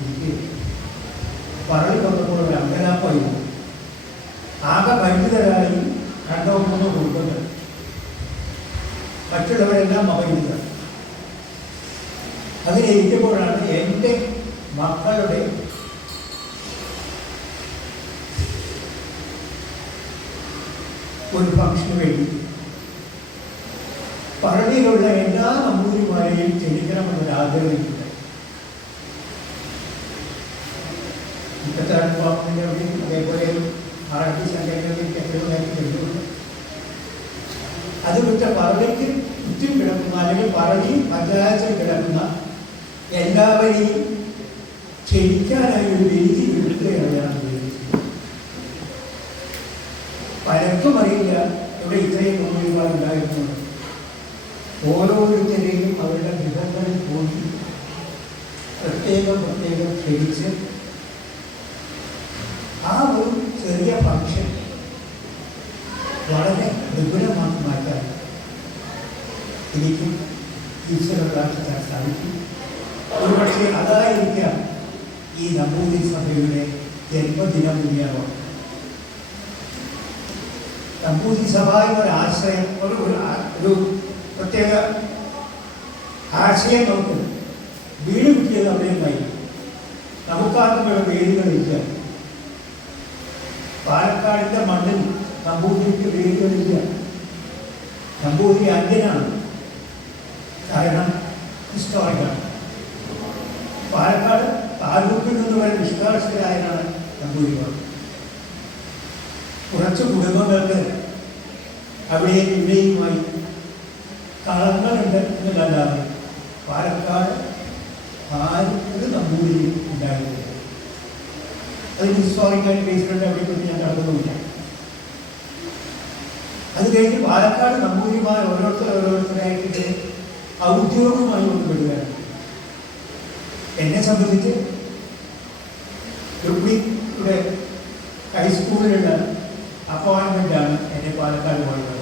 എനിക്ക് പള്ളി വന്നപ്പോൾ ഒരു അമ്പലാപ്പായിരുന്നു. ആകെ പരിമിതരായി 2-3 കുടുംബങ്ങൾ, മറ്റുള്ളവരെല്ലാം അപരിമിതർ. അതിലിരിക്കുമ്പോഴാണ് എൻ്റെ മക്കളുടെ ഒരു ഫംഗ്ഷന് വേണ്ടി പള്ളിയിലുള്ള എല്ലാ നമ്പൂതിരിമാരെയും ക്ഷണിക്കണമെന്നൊരു ആഗ്രഹമുണ്ട്. ഇപ്പോഴത്തെ അനുഭവത്തിൻ്റെയും അതേപോലെ ആർട്ടി സംഘടനകളിലേക്ക് എത്രയോ നേരത്തെ വരുന്നുണ്ട്. അത് വിട്ട പള്ളിക്ക് ചുറ്റും കിടക്കുന്ന അല്ലെങ്കിൽ പള്ളി പഞ്ചായത്തിൽ കിടക്കുന്ന എല്ലാവരെയും ക്ഷണിക്കാനായി ഒരു വേദി വിടുകയാണ് ഞാൻ ഉദ്ദേശിച്ചത്. പലർക്കും അറിയില്ല ഇവിടെ ഇത്രയും നമ്പൂതിരിമാരുണ്ടായിരുന്നു. ഓരോരുത്തരെയും അവരുടെ ഗൃഹങ്ങളിൽ പോയി നമ്പൂതിരി പ്രത്യേകം ക്ഷണിച്ച് ആ ഒരു ചെറിയ ഫംഗ്ഷൻ വളരെ വിപുലമാക്കി മാറ്റാൻ എനിക്കും ഈശ്വര പ്രാർത്ഥിക്കാൻ സാധിക്കും. ഒരുപക്ഷെ അതായിരിക്കാം ഈ നമ്പൂതിരി സഭയുടെ ജന്മദിനം കൂടിയാകും. നമ്പൂതിരി സഭ എന്നൊരു ആശയം ഒരു പ്രത്യേക ആശയം നമുക്ക് വീട് കിട്ടിയത് അവിടെയുമായി. നമുക്കാർക്കും ഇവിടെ വേദികളില്ല. പാലക്കാടിൻ്റെ മണ്ണിൽ നമ്പൂതിരിക്ക് വേദികളില്ല. നമ്പൂതിരി അന്യനാണ്, കാരണം ഹിസ്റ്റോറിക്കാണ്. പാലക്കാട് താലൂക്കിൽ നിന്ന് വരെ നിഷ്കാർഷിതരായാണ് നമ്പൂതിരിമാർ. കുറച്ച് കുടുംബങ്ങൾക്ക് അവിടെയും ഇവിടെയുമായി കളങ്ങളുണ്ട് എന്നല്ലാതെ പാലക്കാട് ആരും ഒരു നമ്പൂതിരി ഉണ്ടായിരുന്നില്ല. അത് ഹിസ്റ്റോറിക്കൽ ബേസിലുണ്ട്. അവിടെ പറ്റി ഞാൻ കടന്നുമില്ല. അത് കഴിഞ്ഞ് പാലക്കാട് നമ്പൂതിരിമാർ ഓരോരുത്തരായിട്ട് ഔദ്യോഗികമായി കൊണ്ടുവരികയാണ്. എന്നെ സംബന്ധിച്ച് ഇവിടെ ഹൈസ്കൂളിലുള്ള അപ്പോയിൻമെൻ്റാണ് എന്നെ പാലക്കാട് പോയത്.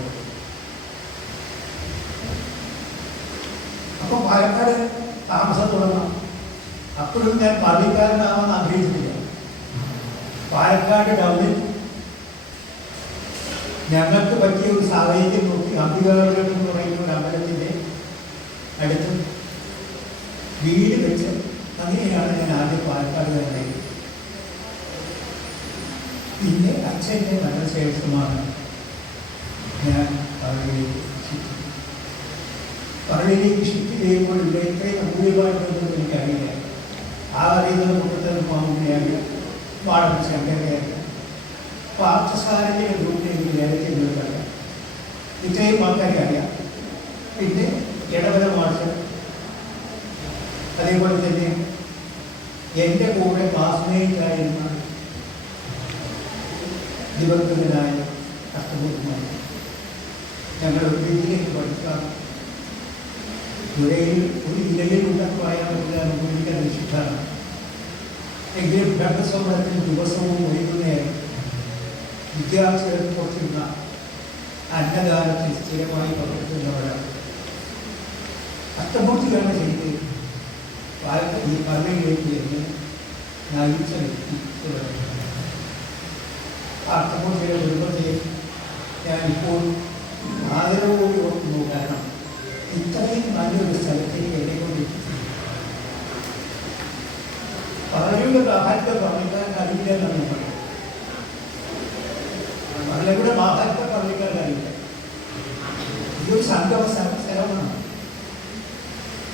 അപ്പോൾ പാലക്കാട് താമസം തുടങ്ങാം. അപ്പോഴും ഞാൻ പള്ളിക്കാരനാവാൻ ആഗ്രഹിച്ചിട്ടില്ല. പാലക്കാട് ടൗണിൽ ഞങ്ങൾക്ക് പറ്റിയ ഒരു സാഹചര്യം നോക്കി അംബികാപുരം എന്ന് പറയുന്ന ഒരു അമ്പലത്തിൻ്റെ അടുത്ത് വീട് വെച്ച് അങ്ങനെയാണ് ഞാൻ ആദ്യം പാലക്കാട് തന്നെ. പിന്നെ അച്ഛൻ്റെ മരണശേഷമാണ് ഞാൻ പള്ളിയിലേക്ക് ഷിഫ്റ്റ് ചെയ്യുമ്പോൾ ഇവിടെ ഇത്രയും അമൂല്യമായിട്ടൊന്നും എനിക്കറിയില്ല. ആ അറിയുന്നത് മുപ്പത്തൊരു മാമുകയാണ്, വാടക ശങ്കരയാണ്. പാർത്ഥസാരൻ്റെ ഗ്രൂപ്പിൽ എനിക്ക് നേരത്തെ ഉള്ളതറിയാം. ഇത്രയും ആൾക്കാരെ അറിയാം. പിന്നെ ഇടവല മാഷ്, അതേപോലെ തന്നെ എൻ്റെ കൂടെ ക്ലാസ്മേറ്റായിരുന്ന ദിവംഗതനായ കഷ്ടബോധമായ ഞങ്ങൾ ഒരു രീതിയിലേക്ക് പഠിക്കാം. ഒരു ഇലയിൽ ഉണ്ടാക്കുവായാൽ ഉപയോഗിക്കാൻ നിഷിദ്ധാണ്. എങ്കിലും ഘട്ടസമരത്തിൽ ദിവസവും വൈകുന്നേരം വിദ്യാർത്ഥികൾക്ക് കൊടുത്തിരുന്ന അന്നദാനത്തിൽ സ്ഥിരമായി പങ്കെടുക്കുന്നവരാണ്. അഷ്ടമൂർത്തിയാണ് ചെയ്ത് ഈ പള്ളിയിലേക്ക് എന്ന് നയിച്ച വ്യക്തി. അഷ്ടമൂർത്തിയുടെ കുടുംബത്തെ ഞാനിപ്പോൾ ആദരവോട് ഓർക്കുന്നു. കാരണം ഇത്രയും നല്ലൊരു സ്ഥലത്തേക്ക് എന്നെ കൊണ്ടിരിക്കുന്നു. പലരുടെ മഹാത്മ പള്ളിക്കാരൻ അറിയില്ല എന്നാണ് ഞാൻ പറയുന്നത്. പലരുടെ മഹാത്മ പള്ളിക്കാരൻ അറിയില്ല. ഇതൊരു സംഗമ സ്ഥലമാണ്.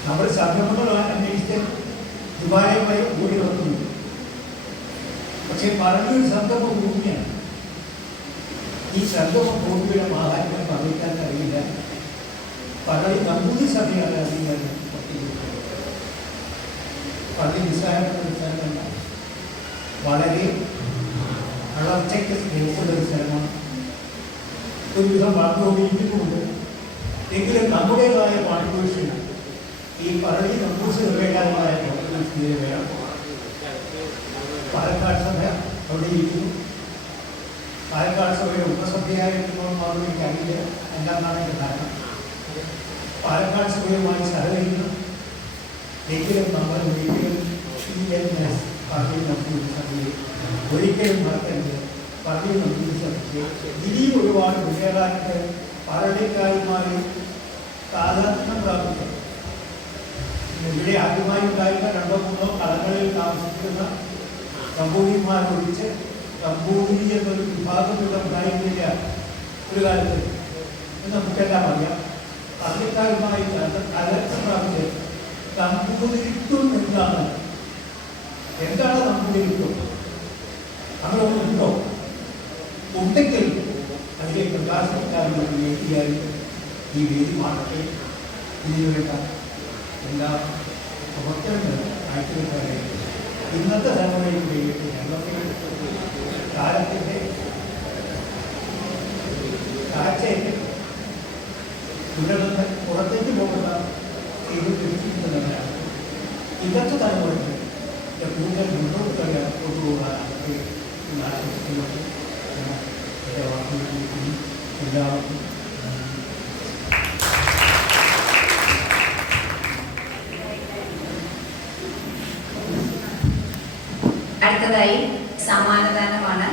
നമ്മൾ സംഗമങ്ങളാണ് അന്വേഷിച്ച് ദുബായുമായി കൂടി വന്നു. പക്ഷെ പറഞ്ഞൊരു സംഗമ ഭൂമിയാണ്. ഈ സംഗമ ഭൂമിയുടെ മഹാത്മ്യം പള്ളിക്കാൻ അറിയില്ല. പള്ളി നമ്പൂതിരി സഭയാണ് അറിയുന്നത്. പള്ളി നിസ്സാരമല്ല, വളരെ വളർച്ചയ്ക്ക് സ്നേഹിച്ചുള്ളൊരു സ്ഥലമാണ്. ഒരുവിധം വളർന്നുകൊണ്ടിരിക്കുന്നുണ്ട്. എങ്കിലും നമ്മുടേതായ കോൺട്രിബ്യൂഷൻ ഈ പള്ളി നമ്പൂതിരി സഭയുടേതായ കോൺട്രിബ്യൂഷൻ വേണം. പാലക്കാട് സഭ അവിടെ ഇരിക്കുന്നു. പാലക്കാട് സഭയുടെ ഉപസഭയായിരിക്കുമ്പോൾ മാത്രം എനിക്കറിയില്ല എന്താണെന്നാണ് എൻ്റെ ധാരണ. പാലക്കാട് സഭയുമായി സഹകരിക്കുന്നു. എങ്കിലും നമ്മൾ ഒരിക്കലും പള്ളി നമ്പൂതിരി സഭയെ ഒരിക്കലും മറക്കരുത്. പള്ളി നമ്പൂതിരി സഭയ്ക്ക് ഇനിയും ഒരുപാട് മുന്നേറാനായിട്ട് പള്ളിക്കാരുമായി താതാത്മ്യം പ്രാപിക്കും. ഇവിടെ ആദ്യമായി ഉണ്ടായിരുന്ന 2-3 കളങ്ങളിൽ താമസിക്കുന്ന നമ്പൂതിരിമാരൊഴിച്ച് നമ്പൂതിരി എന്നൊരു വിഭാഗം ഇവിടെ ഉണ്ടായിരുന്നില്ല ഒരു കാലത്ത്. നമുക്കെല്ലാം അറിയാം. പള്ളിക്കാരുമായി താതാത്മ്യം പ്രാപിച്ച് നമ്പൂതിരിത്വം എന്താണ് നമ്പൂതിരിത്വം? അങ്ങനെ ഒന്നുണ്ടോ? ഉണ്ടെങ്കിൽ അതിലെ പ്രകാശിക്കാനുള്ള വേദിയായി ഈ വേദി മാറട്ടെ. ഇതിനുവേണ്ട എല്ലാ പ്രവർത്തനങ്ങളും ആഴ്ചവെക്കാതെ ഇന്നത്തെ തലമുറയിലൂടെ ഞങ്ങൾക്ക് കാലത്തിൻ്റെ കാഴ്ചയൊക്കെ തുടർന്ന് പുറത്തേക്ക് പോകുന്ന ഇത് തിരിച്ചിട്ടുള്ളവരാണ്. ഇന്നത്തെ തലമുറയ്ക്ക് കൂടുതൽ മുന്നോട്ട് കൊണ്ടുപോകാനാണ് ആശംസിക്കുന്നത്. എൻ്റെ വാക്കുകളിലേക്ക് എല്ലാവർക്കും അടുത്തതായി സമ്മാനദാനമാണ്.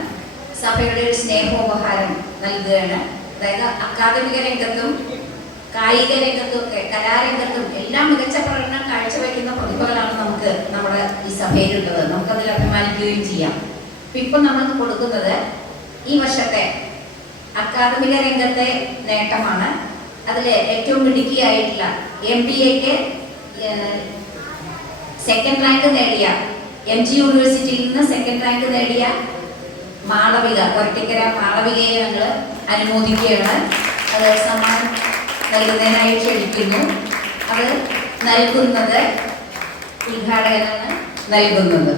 സഭയുടെ ഒരു സ്നേഹോപഹാരം നൽകുകയാണ്. അതായത് അക്കാദമിക രംഗത്തും കായിക രംഗത്തും ഒക്കെ കലാരംഗത്തും എല്ലാം മികച്ച പ്രകടനം കാഴ്ചവെക്കുന്ന പ്രതിഭകളാണ് നമുക്ക് നമ്മുടെ ഈ സഭയിലുള്ളത്. നമുക്കതിൽ അഭിമാനിക്കുകയും ചെയ്യാം. ഇപ്പം നമ്മൾ കൊടുക്കുന്നത് ഈ വർഷത്തെ അക്കാദമിക രംഗത്തെ നേട്ടമാണ്. അതിൽ ഏറ്റവും മിടുക്കിയായിട്ടുള്ള MBAക്ക് സെക്കൻഡ് റാങ്ക് നേടിയ MG യൂണിവേഴ്സിറ്റിയിൽ നിന്ന് സെക്കൻഡ് റാങ്ക് നേടിയ മാളവിക, കൊരട്ടിക്കര മാളവികയെ ഞങ്ങൾ അനുമോദിക്കുകയാണ്. അത് സമ്മാനം നൽകുന്നതിനായി ക്ഷണിക്കുന്നു. അത് നൽകുന്നത് ഉദ്ഘാടകനാണ് നൽകുന്നത്.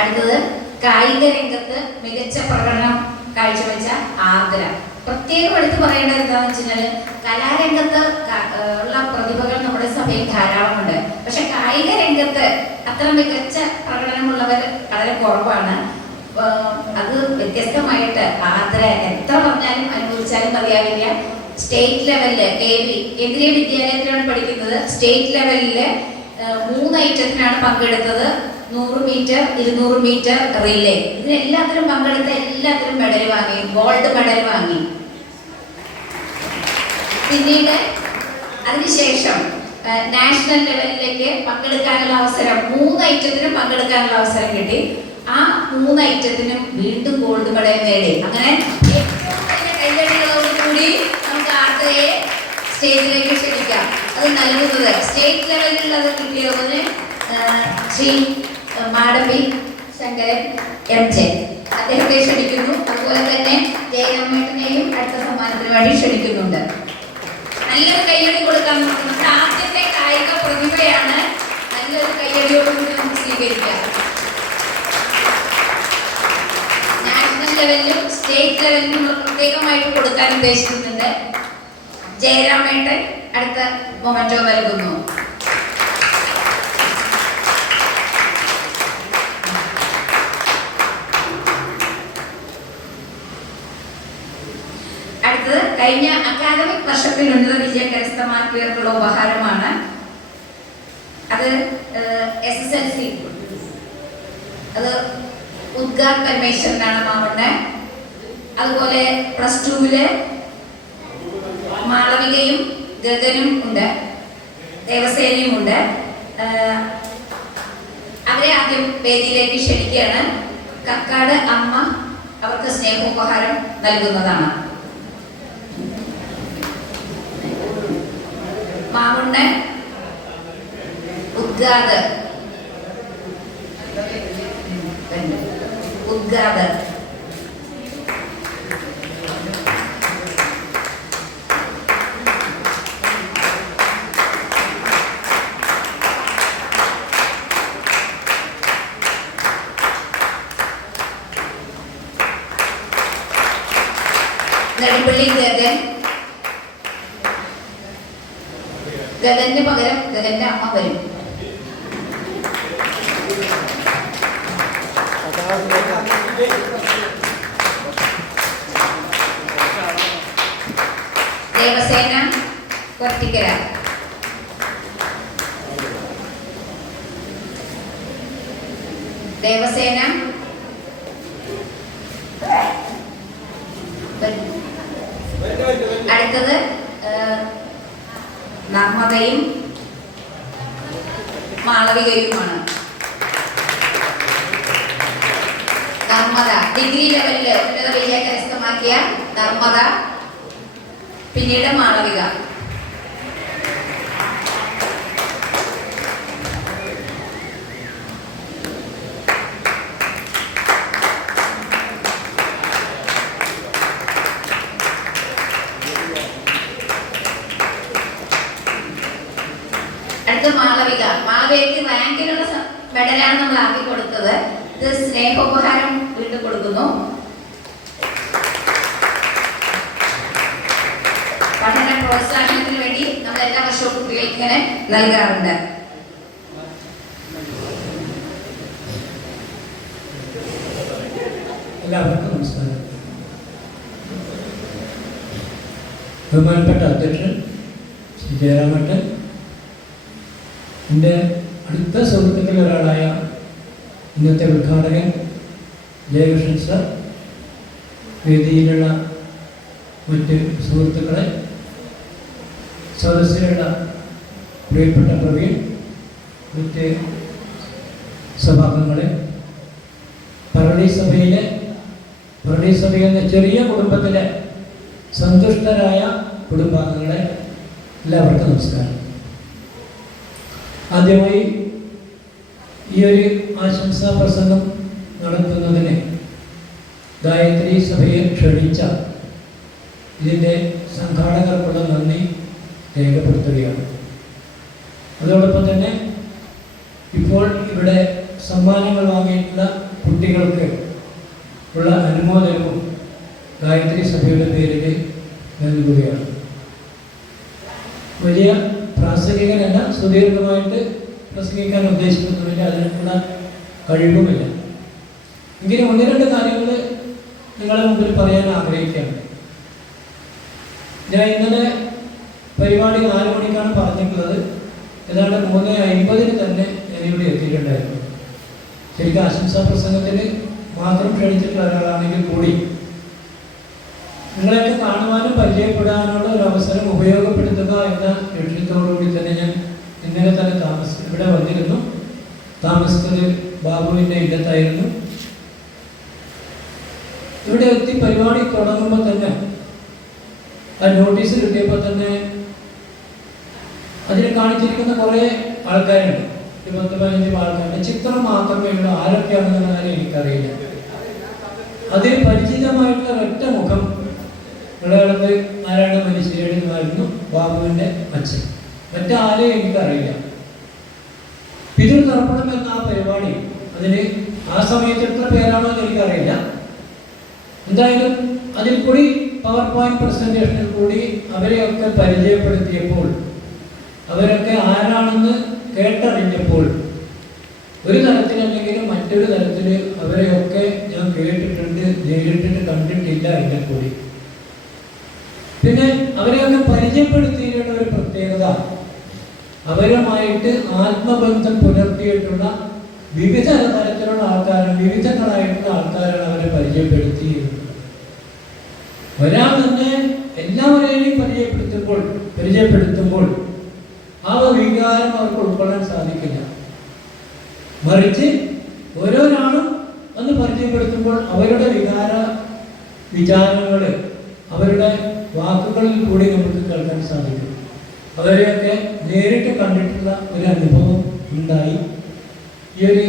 അടുത്തത് കായിക രംഗത്ത് മികച്ച പ്രകടനം കാഴ്ചവെച്ച ആർദ്ര. പ്രത്യേകം എടുത്തു പറയേണ്ടത് എന്താണെന്ന് വെച്ച് കഴിഞ്ഞാൽ കലാരംഗത്ത് ഉള്ള പ്രതിഭകൾ നമ്മുടെ സഭയിൽ ധാരാളമുണ്ട്. പക്ഷെ കായിക രംഗത്ത് അത്ര മികച്ച പ്രകടനമുള്ളവർ വളരെ കുറവാണ്. അത് വ്യത്യസ്തമായിട്ട് ആർദ്ര എത്ര പറഞ്ഞാലും അനുഭവിച്ചാലും മതിയാവില്ല. സ്റ്റേറ്റ് ലെവലില് കേന്ദ്രീയ വിദ്യാലയത്തിലാണ് പഠിക്കുന്നത്. സ്റ്റേറ്റ് ലെവലില് 3 ഐറ്റത്തിനാണ് പങ്കെടുത്തത്. 100 മീറ്റർ, 200 മീറ്റർ റിലേ. ഇതിനെല്ലാത്തിലും പങ്കെടുത്ത എല്ലാത്തിലും മെഡൽ വാങ്ങി, ഗോൾഡ് മെഡൽ വാങ്ങി. പിന്നീട് അതിനുശേഷം നാഷണൽ ലെവലിലേക്ക് പങ്കെടുക്കാനുള്ള അവസരം, 3 ഐറ്റത്തിനും പങ്കെടുക്കാനുള്ള അവസരം കിട്ടി. ആ 3 ഐറ്റത്തിനും വീണ്ടും ഗോൾഡ് മെഡൽ നേടി. അങ്ങനെ ഏറ്റവും വലിയ കൈയടികളോടുകൂടി നമുക്ക് ആർദ്രയെ സ്റ്റേജിലേക്ക് ക്ഷണിക്കാം. അത് നൽകുന്നത് സ്റ്റേറ്റ് ലെവലിലുള്ളത് കിട്ടിയതിന് ശ്രീ മാടമ്പി ശങ്കരൻ MJ അദ്ദേഹത്തെ ക്ഷണിക്കുന്നു. അതുപോലെ തന്നെ ജയരാമേട്ടനെയും അടുത്ത സമ്മാനത്തിന് വേണ്ടി ക്ഷണിക്കുന്നുണ്ട്. നല്ലൊരു കയ്യടി കൊടുക്കാൻ നമ്മുടെ ആദ്യത്തെ കായിക പ്രതിഭയാണ്. നല്ലൊരു കയ്യടിയോടുകൂടി നമുക്ക് സ്വീകരിക്കാം. നാഷണൽ ലെവലിലും സ്റ്റേറ്റ് ലെവലിലും പ്രത്യേകമായിട്ട് കൊടുക്കാൻ ഉദ്ദേശിക്കുന്നുണ്ട്. ജയരാമേട്ടൻ അടുത്ത മൊമെന്റോ നൽകുന്നു. അടുത്തത് കഴിഞ്ഞ അക്കാദമിക് വർഷത്തിൽ ഉന്നത വിജയം കരസ്ഥമാക്കിയവർക്കുള്ള ഉപഹാരമാണ്. അത് SSLC, അത് ഉദ്ഘാട് പരമേശ്വരനാണ് മാമണ്ണ്. അതുപോലെ +2 മാളവികയും ഗഗനും ഉണ്ട്, ദേവസേനയും ഉണ്ട്. അവരെ ആദ്യം വേദിയിലേക്ക് ക്ഷണിക്കുകയാണ്. കക്കാട് അമ്മ അവർക്ക് സ്നേഹോപഹാരം നൽകുന്നതാണ്. മാമുണ്ണൻ, ഉദ്ഘാട് നെടുമ്പള്ളി ഗഗന് പകരം ഗഗന്റെ അമ്മ വരും. ദേവസേന കൊരട്ടിക്കര. ദേവസേന അടുത്തത് നർമ്മദയും മാളവികയുമാണ്. നർമ്മദ ഡിഗ്രി ലെവലില് ഉന്നത വിജയം കരസ്ഥമാക്കിയ നർമ്മദ, പിന്നീട് മാളവിക. അങ്ങനെയാണ് നമ്മൾ ആക്കി കൊടുത്തത്. ഇത് സ്നേഹോപഹാരം വീണ്ടും കൊടുക്കുന്നു. പഠന പ്രോത്സാഹനത്തിന് വേണ്ടി നമ്മൾ എല്ലാ വർഷവും കുട്ടികൾക്ക് ഇങ്ങനെ നൽകാറുണ്ട്. എല്ലാവർക്കും നമസ്കാരം. ബഹുമാനപ്പെട്ട അധ്യക്ഷൻ ശ്രീ ജയരാമേട്ടൻ, എൻ്റെ അടുത്ത സുഹൃത്തുക്കളിൽ ഒരാളായ ഇന്നത്തെ ഉദ്ഘാടകൻ ജയകൃഷ്ണൻ സർ, വേദിയിലുള്ള മറ്റ് സുഹൃത്തുക്കളെ, സദസ്സിലുള്ള പ്രിയപ്പെട്ട പ്രവീൺ, മറ്റ് സഭാംഗങ്ങളെ, പറളി സഭ എന്ന ചെറിയ കുടുംബത്തിലെ സന്തുഷ്ടരായ കുടുംബാംഗങ്ങളെ, എല്ലാവർക്കും നമസ്കാരം. ആദ്യമായി ഈ ഒരു ആശംസാ പ്രസംഗം നടത്തുന്നതിന് ഗായത്രി സഭയെ ക്ഷണിച്ച ഇതിൻ്റെ സംഘാടകർക്കുള്ള നന്ദി രേഖപ്പെടുത്തുകയാണ്. അതോടൊപ്പം തന്നെ ഇപ്പോൾ ഇവിടെ സമ്മാനങ്ങൾ വാങ്ങിയിട്ടുള്ള കുട്ടികൾക്ക് ഉള്ള അനുമോദനവും ഗായത്രി സഭയുടെ പേരിൽ നൽകുകയാണ്. വലിയ പ്രാസംഗികനല്ല, സുദീർഘമായിട്ട് പ്രസംഗിക്കാൻ ഉദ്ദേശിക്കുന്നുമില്ല, അതിനുള്ള കഴിവുമില്ല. എങ്കിലും 1-2 കാര്യങ്ങൾ നിങ്ങളുടെ മുമ്പിൽ പറയാൻ ആഗ്രഹിക്കുകയാണ്. ഞാൻ ഇന്നലെ പരിപാടി 4 മണിക്കാണ് പറഞ്ഞിട്ടുള്ളത്. ഏതാണ്ട് 3:50 തന്നെ ഞാനിവിടെ എത്തിയിട്ടുണ്ടായിരുന്നു. ശരിക്കും ആശംസാ പ്രസംഗത്തിന് മാത്രം ക്ഷണിച്ചിട്ടുള്ള ഒരാളാണെങ്കിൽ കൂടി നിങ്ങളെയൊക്കെ കാണുവാനും പരിചയപ്പെടാനുള്ള ഒരു അവസരം ഉപയോഗപ്പെടുത്തുക എന്ന ലക്ഷ്യത്തോടുകൂടി തന്നെ ഞാൻ ഇന്നലെ തന്നെ ഇവിടെ വന്നിരുന്നു. താമസിച്ചത് ബാബുവിൻ്റെ ഇടത്തായിരുന്നു. ഇവിടെ എത്തി പരിപാടി തുടങ്ങുമ്പോൾ തന്നെ ആ നോട്ടീസ് കിട്ടിയപ്പോൾ തന്നെ അതിൽ കാണിച്ചിരിക്കുന്ന കുറേ ആൾക്കാരുണ്ട്. 10-15 ആൾക്കാരുടെ ചിത്രം മാത്രമേ ഉള്ളൂ. ആരൊക്കെയാണെന്നുള്ള കാര്യം എനിക്കറിയില്ല. അതിൽ പരിചിതമായിട്ടുള്ള ഒറ്റ മുഖം ഉള്ളത് നാരായണ മനുഷ്യരുമായിരുന്നു, ബാബുവിൻ്റെ അച്ഛൻ. മറ്റാരെയും എനിക്കറിയില്ല. പിതൃതർപ്പണം എന്ന ആ പരിപാടി, അതിന് ആ സമയത്ത് എത്ര പേരാണോ എന്ന് എനിക്കറിയില്ല. എന്തായാലും അതിൽ കൂടി പവർ പോയിന്റ് പ്രസന്റേഷനിൽ കൂടി അവരെയൊക്കെ പരിചയപ്പെടുത്തിയപ്പോൾ, അവരൊക്കെ ആരാണെന്ന് കേട്ടറിഞ്ഞപ്പോൾ, ഒരു തരത്തിലല്ലെങ്കിലും മറ്റൊരു തരത്തിൽ അവരെയൊക്കെ ഞാൻ കേട്ടിട്ടുണ്ട്, നേരിട്ടിട്ട് കണ്ടിട്ടില്ല എങ്കിൽ കൂടി. പിന്നെ അവരെയൊക്കെ പരിചയപ്പെടുത്തിയിട്ടുള്ള ഒരു പ്രത്യേകത, അവരുമായിട്ട് ആത്മബന്ധം പുലർത്തിയിട്ടുള്ള വിവിധ തരത്തിലുള്ള ആൾക്കാരാണ്, വിവിധങ്ങളായിട്ടുള്ള ആൾക്കാരാണ് അവരെ പരിചയപ്പെടുത്തിയിരുന്നത്. ഒരാൾ തന്നെ എല്ലാവരെയും പരിചയപ്പെടുത്തുമ്പോൾ ആ വികാരം അവർക്ക് ഉൾക്കൊള്ളാൻ സാധിക്കില്ല. മറിച്ച് ഓരോരാളും ഒന്ന് പരിചയപ്പെടുത്തുമ്പോൾ അവരുടെ വിചാരങ്ങൾ അവരുടെ വാക്കുകളിൽ കൂടി നമുക്ക് കേൾക്കാൻ സാധിക്കും. അവരെയൊക്കെ നേരിട്ട് കണ്ടിട്ടുള്ള ഒരു അനുഭവം ഉണ്ടായി. ഈ ഒരു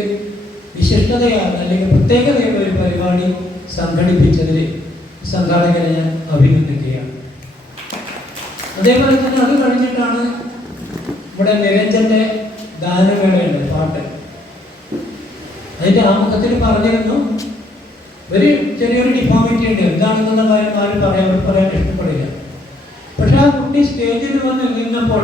വിശിഷ്ടതയാണ് അല്ലെങ്കിൽ പ്രത്യേകതയുള്ള ഒരു പരിപാടി സംഘടിപ്പിച്ചതിൽ സംഘാടകരെ ഞാൻ അഭിനന്ദിക്കുകയാണ്. അതേപോലെ തന്നെ അത് കഴിഞ്ഞിട്ടാണ് ഇവിടെ നിരഞ്ജന്റെ ഗാനമേളയുണ്ട്, പാട്ട്. അതിന്റെ ആമുഖത്തിൽ പറഞ്ഞിരുന്നു ഒരു ചെറിയൊരു ഡിഫോമിറ്റി ഉണ്ട്, എന്താണെന്നുള്ള കാര്യം ആരും പറയാൻ ഇഷ്ടപ്പെടില്ല. പക്ഷെ ആ കുട്ടി സ്റ്റേജിൽ വന്ന് നിന്നപ്പോൾ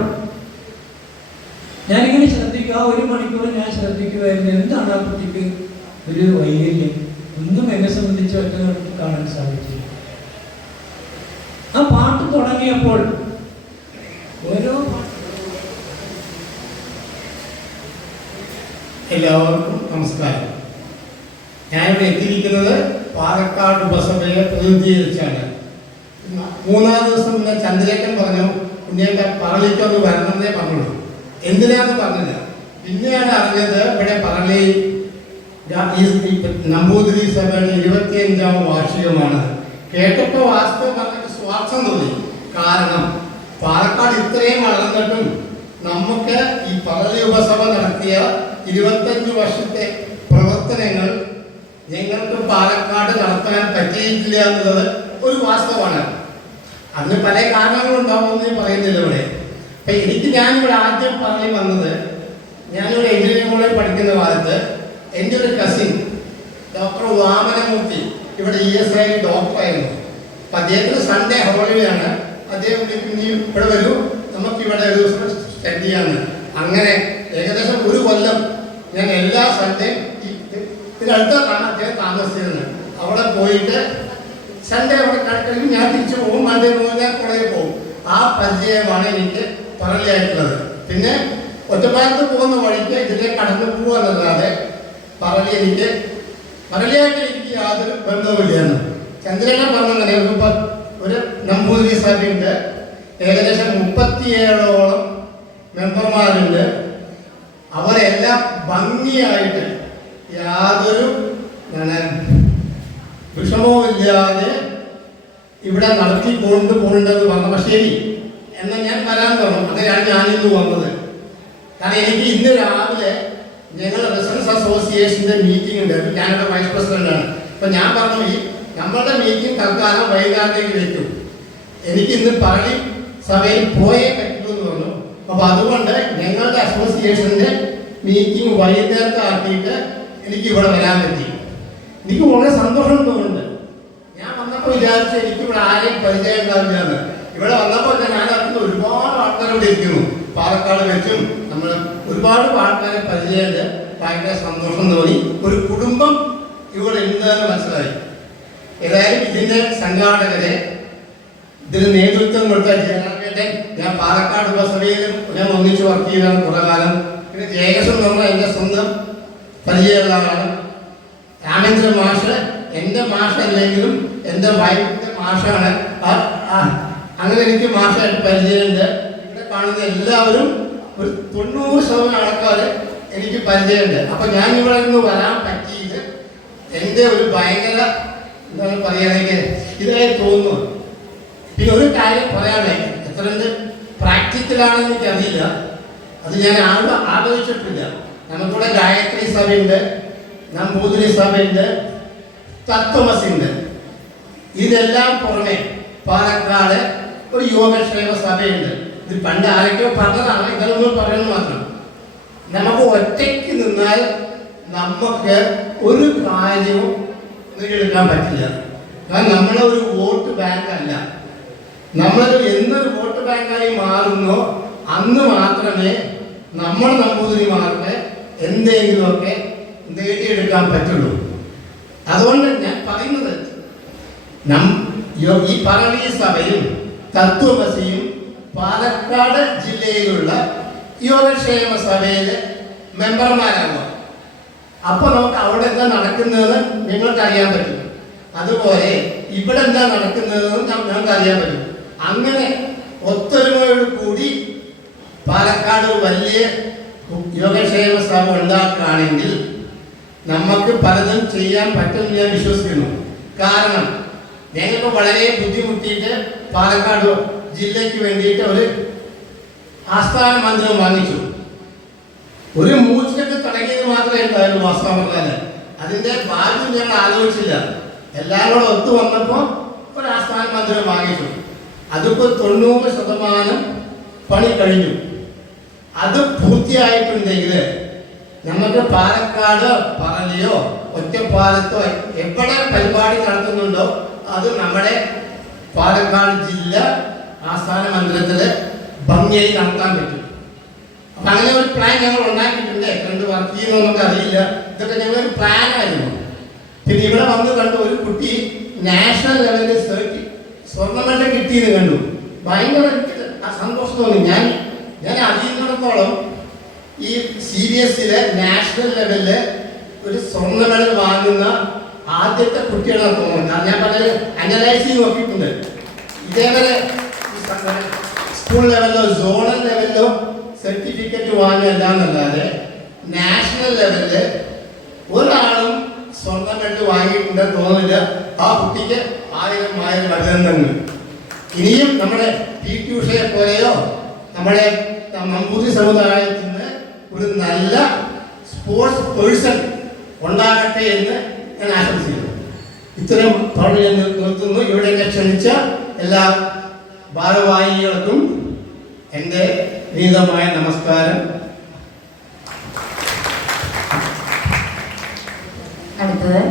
ഞാനിങ്ങനെ ശ്രദ്ധിക്കുക, 1 മണിക്കൂർ ഞാൻ ശ്രദ്ധിക്കുമായിരുന്നു, എന്താണ് ആ കുട്ടിക്ക് ഒരു വൈകല്യം, ഒന്നും എന്നെ സംബന്ധിച്ച് ഒറ്റ നമുക്ക് കാണാൻ സാധിച്ചില്ല. ആ പാട്ട് തുടങ്ങിയപ്പോൾ ഓരോ എല്ലാവർക്കും നമസ്കാരം. ഞാനിവിടെ എത്തിയിരിക്കുന്നത് പാലക്കാട് ഉപസഭയെ പ്രതിനിധീകരിച്ചാണ്. 3-ാം ദിവസം മുന്നേ ചന്ദ്രേട്ടൻ പറഞ്ഞു, കുഞ്ഞേട്ട പറളിക്ക് ഒന്ന് വരണമെന്നേ പറഞ്ഞുള്ളൂ. എന്തിനാന്ന് പറഞ്ഞില്ല. പിന്നെയാണ് അറിഞ്ഞത് ഇവിടെ പറളി നമ്പൂതിരി സഭയുടെ 25-ാം വാർഷികമാണ്. കേട്ടപ്പോൾ വാസ്തവം പറഞ്ഞിട്ട് സ്വാർത്ഥം തോന്നി. കാരണം പാലക്കാട് ഇത്രയും വളർന്നിട്ടും നമുക്ക് ഈ പറളി ഉപസഭ നടത്തിയ 25 വർഷത്തെ പ്രവർത്തനങ്ങൾ ഞങ്ങൾക്ക് പാലക്കാട് നടത്താൻ പറ്റിയിട്ടില്ല എന്നുള്ളത് ഒരു വാസ്തവമാണ്. അതിന് പല കാരണങ്ങളുണ്ടാവുമെന്ന് പറയുന്നില്ല ഇവിടെ. അപ്പം ഞാനിവിടെ ആദ്യം പറളി വന്നത്, ഞാനിവിടെ എഞ്ചിനീയറിംഗ് കോളേജ് പഠിക്കുന്ന കാലത്ത് എൻ്റെ ഒരു കസിൻ ഡോക്ടർ വാമനമൂർത്തി ഇവിടെ ESI ഡോക്ടറായിരുന്നു. അപ്പം അദ്ദേഹത്തിന് സൺഡേ ഹോളിഡേ ആണ്. അദ്ദേഹം നീ ഇവിടെ വരൂ, നമുക്ക് ഇവിടെ ഒരു ദിവസം സ്പെൻഡ് ചെയ്യാമെന്ന്. അങ്ങനെ ഏകദേശം ഒരു കൊല്ലം ഞാൻ എല്ലാ സൺഡേ ഇതിനടുത്താണ് അദ്ദേഹം താമസിച്ചിരുന്നത്. അവിടെ പോയിട്ട് സൺഡേ അവിടെ കഴിഞ്ഞ് ഞാൻ തിരിച്ചു പോകും, മൺഡേ ഞാൻ പുറകെ പോകും. ആ പരിചയമാണ് എനിക്ക് പറളിയായിട്ടുള്ളത്. പിന്നെ ഒറ്റപ്പാലത്ത് പോകുന്ന വഴിക്ക് ഇതിനെ കടന്നു പോകുക എന്നല്ലാതെ പറളിയായിട്ട് എനിക്ക് യാതൊരു ബന്ധവുമില്ലായിരുന്നു. ചന്ദ്രനെ പറഞ്ഞ ഒരു നമ്പൂതിരി സഭയുണ്ട്, ഏകദേശം 37ഓളം മെമ്പർമാരുണ്ട്. അവരെല്ലാം ഭംഗിയായിട്ട് യാതൊരു വിഷമവുമില്ലാതെ ഇവിടെ നടത്തി കൊണ്ടുപോകേണ്ടത് പറഞ്ഞപ്പോൾ ശരി എന്നാൽ ഞാൻ വരാൻ പറഞ്ഞു. അങ്ങനെയാണ് ഞാനിന്ന് വന്നത്. കാരണം എനിക്ക് ഇന്ന് രാവിലെ ഞങ്ങളുടെ റെസിഡൻസ് അസോസിയേഷൻ്റെ മീറ്റിംഗ് ഉണ്ട്. ഞാനിവിടെ വൈസ് പ്രസിഡന്റാണ്. അപ്പം ഞാൻ പറഞ്ഞു ഈ നമ്മളുടെ മീറ്റിംഗ് തൽക്കാലം വൈകാട്ടേക്ക് വെക്കും, എനിക്ക് ഇന്ന് പറളി സഭയിൽ പോയേ പറ്റുള്ളൂ എന്ന് പറഞ്ഞു. അപ്പോൾ അതുകൊണ്ട് ഞങ്ങളുടെ അസോസിയേഷൻ്റെ മീറ്റിംഗ് വൈകുന്നേരത്താക്കിയിട്ട് എനിക്ക് ഇവിടെ വരാൻ പറ്റി. എനിക്ക് വളരെ സന്തോഷം തോന്നുന്നുണ്ട്. ഞാൻ വന്നപ്പോൾ വിചാരിച്ചു എനിക്കിവിടെ ആരെയും പരിചയം ഉണ്ടാവില്ലാന്ന്. ഇവിടെ വന്നപ്പോൾ ഞാൻ അറിയുന്ന ഒരുപാട് ആൾക്കാർ ഇവിടെ ഇരിക്കുന്നു. പാലക്കാട് വെച്ചും നമ്മൾ ഒരുപാട് ആൾക്കാരെ പരിചയമുണ്ട്. ഭയങ്കര സന്തോഷം തോന്നി. ഒരു കുടുംബം ഇവിടെ ഉണ്ടെന്ന് മനസ്സിലായി. ഏതായാലും ഇതിൻ്റെ സംഘാടകരെ ഇതിന് നേതൃത്വം കൊടുത്ത ജയറാമേട്ടൻ, ഞാൻ പാലക്കാട് ഉപസഭയിലും ഞാൻ ഒന്നിച്ച് വർക്ക് ചെയ്താണ് കുറേ കാലം. പിന്നെ ജയകൃഷ്ണൻ എന്ന് പറഞ്ഞാൽ എൻ്റെ സ്വന്തം പരിചയമുള്ള ആളാണ്. രാമേന്ദ്ര മാഷ് എൻ്റെ മാഷല്ലെങ്കിലും എൻ്റെ വൈഫിൻ്റെ മാഷാണ്. അങ്ങനെ എനിക്ക് മാഷായിട്ട് പരിചയമുണ്ട്. ഇവിടെ കാണുന്ന എല്ലാവരും ഒരു 90% ആൾക്കാർ എനിക്ക് പരിചയമുണ്ട്. അപ്പം ഞാൻ ഇവിടെ നിന്ന് വരാൻ പറ്റിയത് എൻ്റെ ഒരു ഭയങ്കര എന്താണ് പറയുകയാണെങ്കിൽ ഇതായി തോന്നുന്നു. പിന്നെ ഒരു കാര്യം പറയാനേ, എത്ര പ്രാക്ടിക്കലാണെന്ന് എനിക്കറിയില്ല, അത് ഞാൻ ആലോചിച്ചിട്ടില്ല. നമുക്കിവിടെ ഗായത്രി സഭയുണ്ട്, നമ്പൂതിരി സഭയുണ്ട്, തത്വമസിയുണ്ട്. ഇതെല്ലാം പുറമെ പാലക്കാട് ഒരു യോഗക്ഷേമ സഭയുണ്ട്. ഇത് പണ്ട് ആരൊക്കെയോ പറഞ്ഞതാണ്, ഇതൊന്നും പറയുന്നത് മാത്രം. നമുക്ക് ഒറ്റയ്ക്ക് നിന്നാൽ നമുക്ക് ഒരു കാര്യവും നേടിയെടുക്കാൻ പറ്റില്ല. കാരണം നമ്മളെ ഒരു വോട്ട് ബാങ്ക് അല്ല. നമ്മളൊരു എന്നൊരു വോട്ട് ബാങ്കായി മാറുന്നോ അന്ന് മാത്രമേ നമ്മുടെ നമ്പൂതിരിമാർക്ക് എന്തെങ്കിലുമൊക്കെ നേടിയെടുക്കാൻ പറ്റുള്ളൂ. അതുകൊണ്ട് ഞാൻ പറയുന്നത് ഈ പറളി സഭയും തത്വമസിയും പാലക്കാട് ജില്ലയിലുള്ള യോഗക്ഷേമ സഭയിലെ മെമ്പർമാരാകുക. അപ്പോൾ നമുക്ക് അവിടെ എന്താ നടക്കുന്നതെന്ന് നിങ്ങൾക്ക് അറിയാൻ പറ്റും. അതുപോലെ ഇവിടെ എന്താ നടക്കുന്നതെന്ന് ഞങ്ങൾക്ക് അറിയാൻ പറ്റും. അങ്ങനെ ഒത്തൊരുമയോട് കൂടി പാലക്കാട് വലിയ യോഗക്ഷേമ സഭ ഉണ്ടാക്കുകയാണെങ്കിൽ നമുക്ക് പലതും ചെയ്യാൻ പറ്റുമെന്ന് ഞാൻ വിശ്വസിക്കുന്നു. കാരണം ഞങ്ങൾക്ക് വളരെ ബുദ്ധിമുട്ടിയിട്ട് പാലക്കാട് ജില്ലയ്ക്ക് വേണ്ടിയിട്ട് ഒരു ആസ്ഥാന മന്ദിരം വാങ്ങിച്ചു. ഒരു മൂച്ചിലൊക്കെ തുടങ്ങിയത് മാത്രമേ ഉണ്ടായുള്ളൂ വാസ്തവമല്ലാതെ. അതിൻ്റെ ഭാഗ്യം ഞങ്ങൾ ആലോചിച്ചില്ല. എല്ലാം കൂടെ ഒത്തു വന്നപ്പോൾ ഒരു ആസ്ഥാന മന്ദിരം വാങ്ങിച്ചു. അതിപ്പോൾ 90% പണി കഴിഞ്ഞു. അത് പൂർത്തിയായിട്ടുണ്ടെങ്കിൽ നമുക്ക് പാലക്കാട് പറളിയോ ഒറ്റപ്പാലത്തോ എവിടെ പരിപാടി നടത്തുന്നുണ്ടോ അത് നമ്മുടെ പാലക്കാട് ജില്ല ആസ്ഥാന മന്ദിരത്തിൽ ഭംഗിയായി നടത്താൻ പറ്റും. അപ്പം അങ്ങനെ ഒരു പ്ലാൻ ഞങ്ങൾ ഉണ്ടാക്കിയിട്ടുണ്ട്. കണ്ട് വർക്ക് ചെയ്യുന്നത് നമുക്ക് അറിയില്ല. ഇതൊക്കെ ഞങ്ങളൊരു പ്ലാനായിരുന്നു. പിന്നെ ഇവിടെ വന്ന് കണ്ടു ഒരു കുട്ടി നാഷണൽ ലെവലിൽ സ്വർണ്ണമെഡൽ കിട്ടിയെന്ന് കണ്ടു. ഭയങ്കര സന്തോഷം തോന്നി. ഞാൻ അറിയുന്നിടത്തോളം ഈ CBSE നാഷണൽ ലെവലിൽ ഒരു സ്വർണ്ണ മെഡൽ വാങ്ങുന്ന ആദ്യത്തെ കുട്ടികളാണ് തോന്നുന്നത്. ഞാൻ പല അനലൈസ് ചെയ്ത് നോക്കിയിട്ടുണ്ട്. ഇതേപോലെ സ്കൂൾ ലെവലിലോ സോണൽ ലെവലിലോ സർട്ടിഫിക്കറ്റ് വാങ്ങില്ല എന്നല്ലാതെ നാഷണൽ ലെവലിൽ ഒരാളും സ്വർണ്ണ മെഡൽ വാങ്ങിയിട്ടുണ്ടെന്ന് തോന്നുന്നില്ല. ആ കുട്ടിക്ക് 1000 അഭിനന്ദനങ്ങൾ. ഇനിയും നമ്മുടെ PT ഉഷയെ പോലെയോ നമ്മുടെ നമ്പൂതിരി സമുദായത്തിൽ നിന്ന് ഒരു നല്ല സ്പോർട്സ് പേഴ്സൺ ഉണ്ടാകട്ടെ എന്ന് ഞാൻ ആശംസിക്കുന്നു. ഇത്തരം പറഞ്ഞു ഞാൻ നിർത്തുന്നു. ഇവിടെ എന്നെ ക്ഷണിച്ച എല്ലാ ഭാരവാഹികൾക്കും എൻ്റെ വിനീതമായ നമസ്കാരം. അടുത്തത്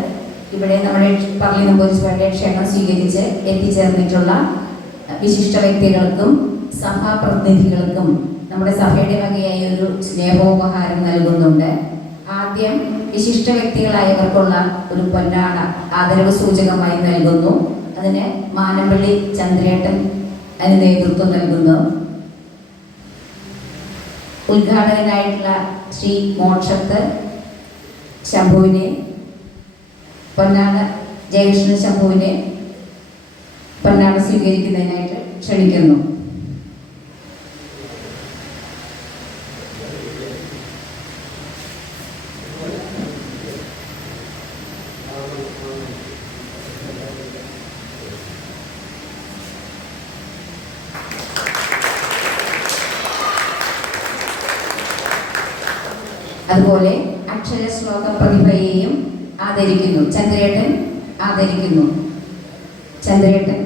ഇവിടെ നമ്മുടെ പള്ളി നമ്പൂതിരിപ്പാടിന്റെ ക്ഷണം സ്വീകരിച്ച് എത്തിച്ചേർന്നിട്ടുള്ള വിശിഷ്ട വ്യക്തികൾക്കും സഭാപ്രതിനിധികൾക്കും നമ്മുടെ സഭയുടെ വകയായി ഒരു സ്നേഹോപഹാരം നൽകുന്നുണ്ട്. ആദ്യം വിശിഷ്ട വ്യക്തികളായവർക്കുള്ള ഒരു പൊന്നാട ആദരവ് സൂചകമായി നൽകുന്നു. അതിന് മാനമ്പള്ളി ചന്ദ്രേട്ടൻ അതിന് നേതൃത്വം നൽകുന്നു. ഉദ്ഘാടകനായിട്ടുള്ള ശ്രീ മോക്ഷത്ത് ശംഭുവിനെ, പൊന്നാട ജയകൃഷ്ണൻ ശംഭുവിനെ പൊന്നാട സ്വീകരിക്കുന്നതിനായിട്ട് ക്ഷണിക്കുന്നു. അതുപോലെ അക്ഷരശ്ലോക പ്രതിഭയെയും ആദരിക്കുന്നു. ചന്ദ്രേട്ടൻ ആദരിക്കുന്നു. ചന്ദ്രേട്ടൻ.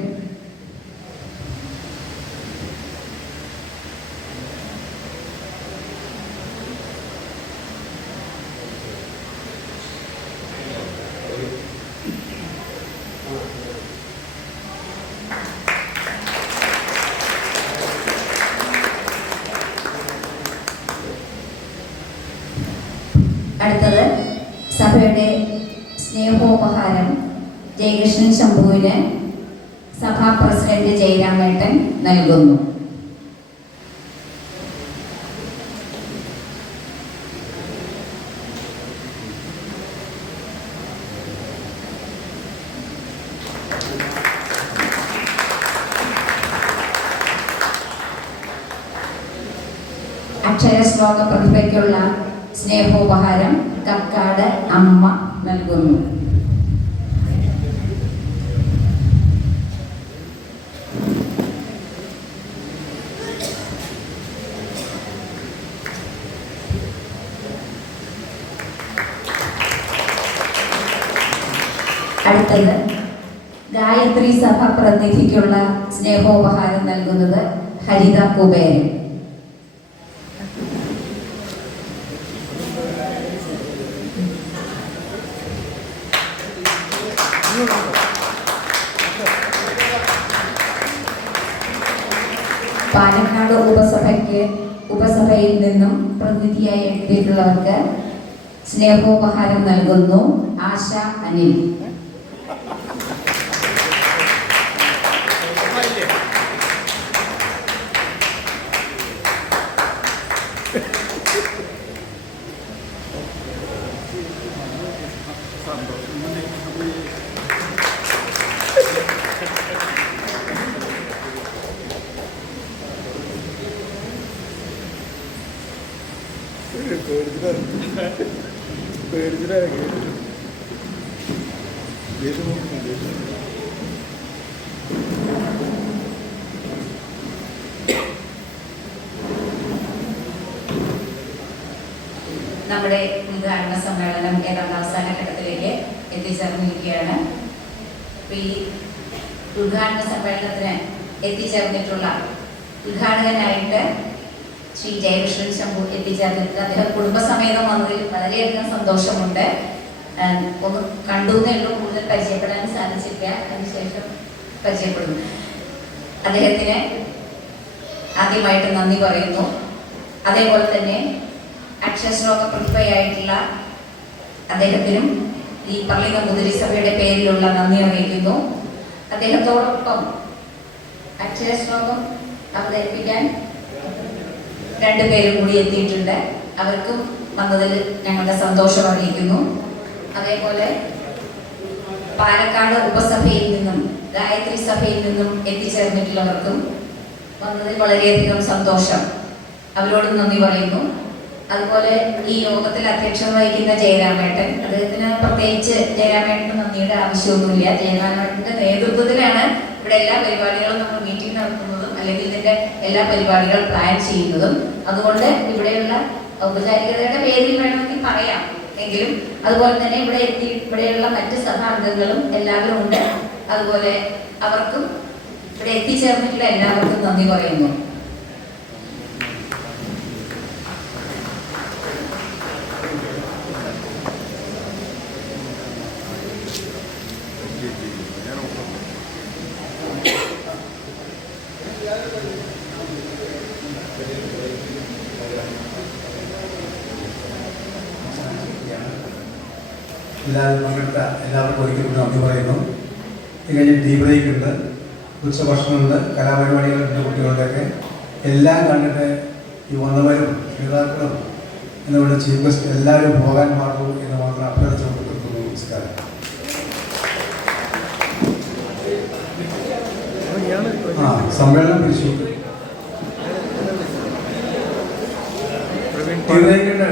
അടുത്തത് സഭയുടെ സ്നേഹോപഹാരം ജയകൃഷ്ണൻ ശംഭുവിന് സഭാ പ്രസിഡന്റ് ജയരാമേട്ടൻ നൽകുന്നു. അക്ഷരശ്ലോക പ്രതിഭയ്ക്കുള്ള സ്നേഹോപഹാരം കക്കാട് അമ്മ നൽകുന്നു. അടുത്തത് ഗായത്രി സഭ പ്രതിനിധിക്കുള്ള സ്നേഹോപഹാരം നൽകുന്നത് ഹരിത കുബേരൻ. പാലക്കാട് ഉപസഭയിൽ നിന്നും പ്രതിനിധിയായി എത്തിയിട്ടുള്ളവർക്ക് സ്നേഹോപഹാരം നൽകുന്നു ആശ അനിൽ. നമ്മുടെ ഉദ്ഘാടന സമ്മേളനം ഏതാണ്ട് അവസാന ഘട്ടത്തിലേക്ക് എത്തിച്ചേർന്നിരിക്കുകയാണ്. ഈ ഉദ്ഘാടന സമ്മേളനത്തിന് എത്തിച്ചേർന്നിട്ടുള്ള ഉദ്ഘാടകനായിട്ട് ശ്രീ ജയകൃഷ്ണൻ ശംഭു എത്തിച്ചേർന്നിട്ട് അദ്ദേഹം കുടുംബസമേതം വന്നതിൽ വളരെയധികം സന്തോഷമുണ്ട്. ഒന്ന് കണ്ടുവെന്നേ ഉള്ളൂ, കൂടുതൽ പരിചയപ്പെടാൻ സാധിച്ചില്ല, അതിനുശേഷം പരിചയപ്പെടുന്നു. അദ്ദേഹത്തിന് ആദ്യമായിട്ട് നന്ദി പറയുന്നു. അതേപോലെ തന്നെ അക്ഷരശ്ലോക പ്രതിഭയായിട്ടുള്ള അദ്ദേഹത്തിനും ഈ പള്ളി നമ്പൂതിരി സഭയുടെ പേരിലുള്ള നന്ദി അറിയിക്കുന്നു. അദ്ദേഹത്തോടൊപ്പം അക്ഷരശ്ലോകം അവതരിപ്പിക്കാൻ രണ്ടുപേരും കൂടി എത്തിയിട്ടുണ്ട്. അവർക്കും വന്നതിൽ ഞങ്ങളുടെ സന്തോഷം അറിയിക്കുന്നു. അതേപോലെ പാലക്കാട് ഉപസഭയിൽ നിന്നും ഗായത്രി സഭയിൽ നിന്നും എത്തിച്ചേർന്നിട്ടുള്ളവർക്കും വന്നതിൽ വളരെയധികം സന്തോഷം, അവരോടും നന്ദി പറയുന്നു. അതുപോലെ ഈ യോഗത്തിൽ അധ്യക്ഷത വഹിക്കുന്ന ജയരാമേട്ടൻ, അദ്ദേഹത്തിന് പ്രത്യേകിച്ച് ജയരാമേട്ടന് നന്ദിയുടെ ആവശ്യമൊന്നുമില്ല. ജയരാമേട്ടന്റെ നേതൃത്വത്തിലാണ് ഇവിടെ എല്ലാ പരിപാടികളും നമ്മൾ മീറ്റിംഗ് നടത്തുന്നതും അല്ലെങ്കിൽ ഇതിന്റെ എല്ലാ പരിപാടികളും പ്ലാൻ ചെയ്യുന്നതും. അതുകൊണ്ട് ഇവിടെയുള്ള ഔപചാരികതയുടെ പേരിൽ വേണമെങ്കിൽ പറയാം എങ്കിലും അതുപോലെ തന്നെ ഇവിടെയുള്ള മറ്റ് സഭാംഗങ്ങളും എല്ലാവരും ഉണ്ട്. അതുപോലെ അവർക്കും ഇവിടെ എത്തിച്ചേർന്നിട്ടുള്ള എല്ലാവർക്കും നന്ദി പറയുന്നു. എല്ലാവരും പങ്കെടുത്ത എല്ലാവർക്കും ഒരിക്കൽ കൂടി നന്ദി പറയുന്നു. ഇത് കഴിഞ്ഞ് ടീ ബ്രേക്ക് ഉണ്ട്, ഉച്ചഭക്ഷണമുണ്ട്, കലാപരിപാടികളുണ്ട്, കുട്ടികളുടെയൊക്കെ എല്ലാം കണ്ടിട്ട് ഈ വന്നവരും നേതാക്കളും എന്നിവിടെ ചീഫ് ഗസ്റ്റ് എല്ലാവരും പോകാൻ പാടുള്ളൂ എന്ന് മാത്രം അഭ്യർത്ഥിച്ചുകൊണ്ട് നിർത്തുന്നു. നമസ്കാരം. സമ്മേളനം പിരിച്ചു. ടീ ബ്രേക്കിൻ്റെ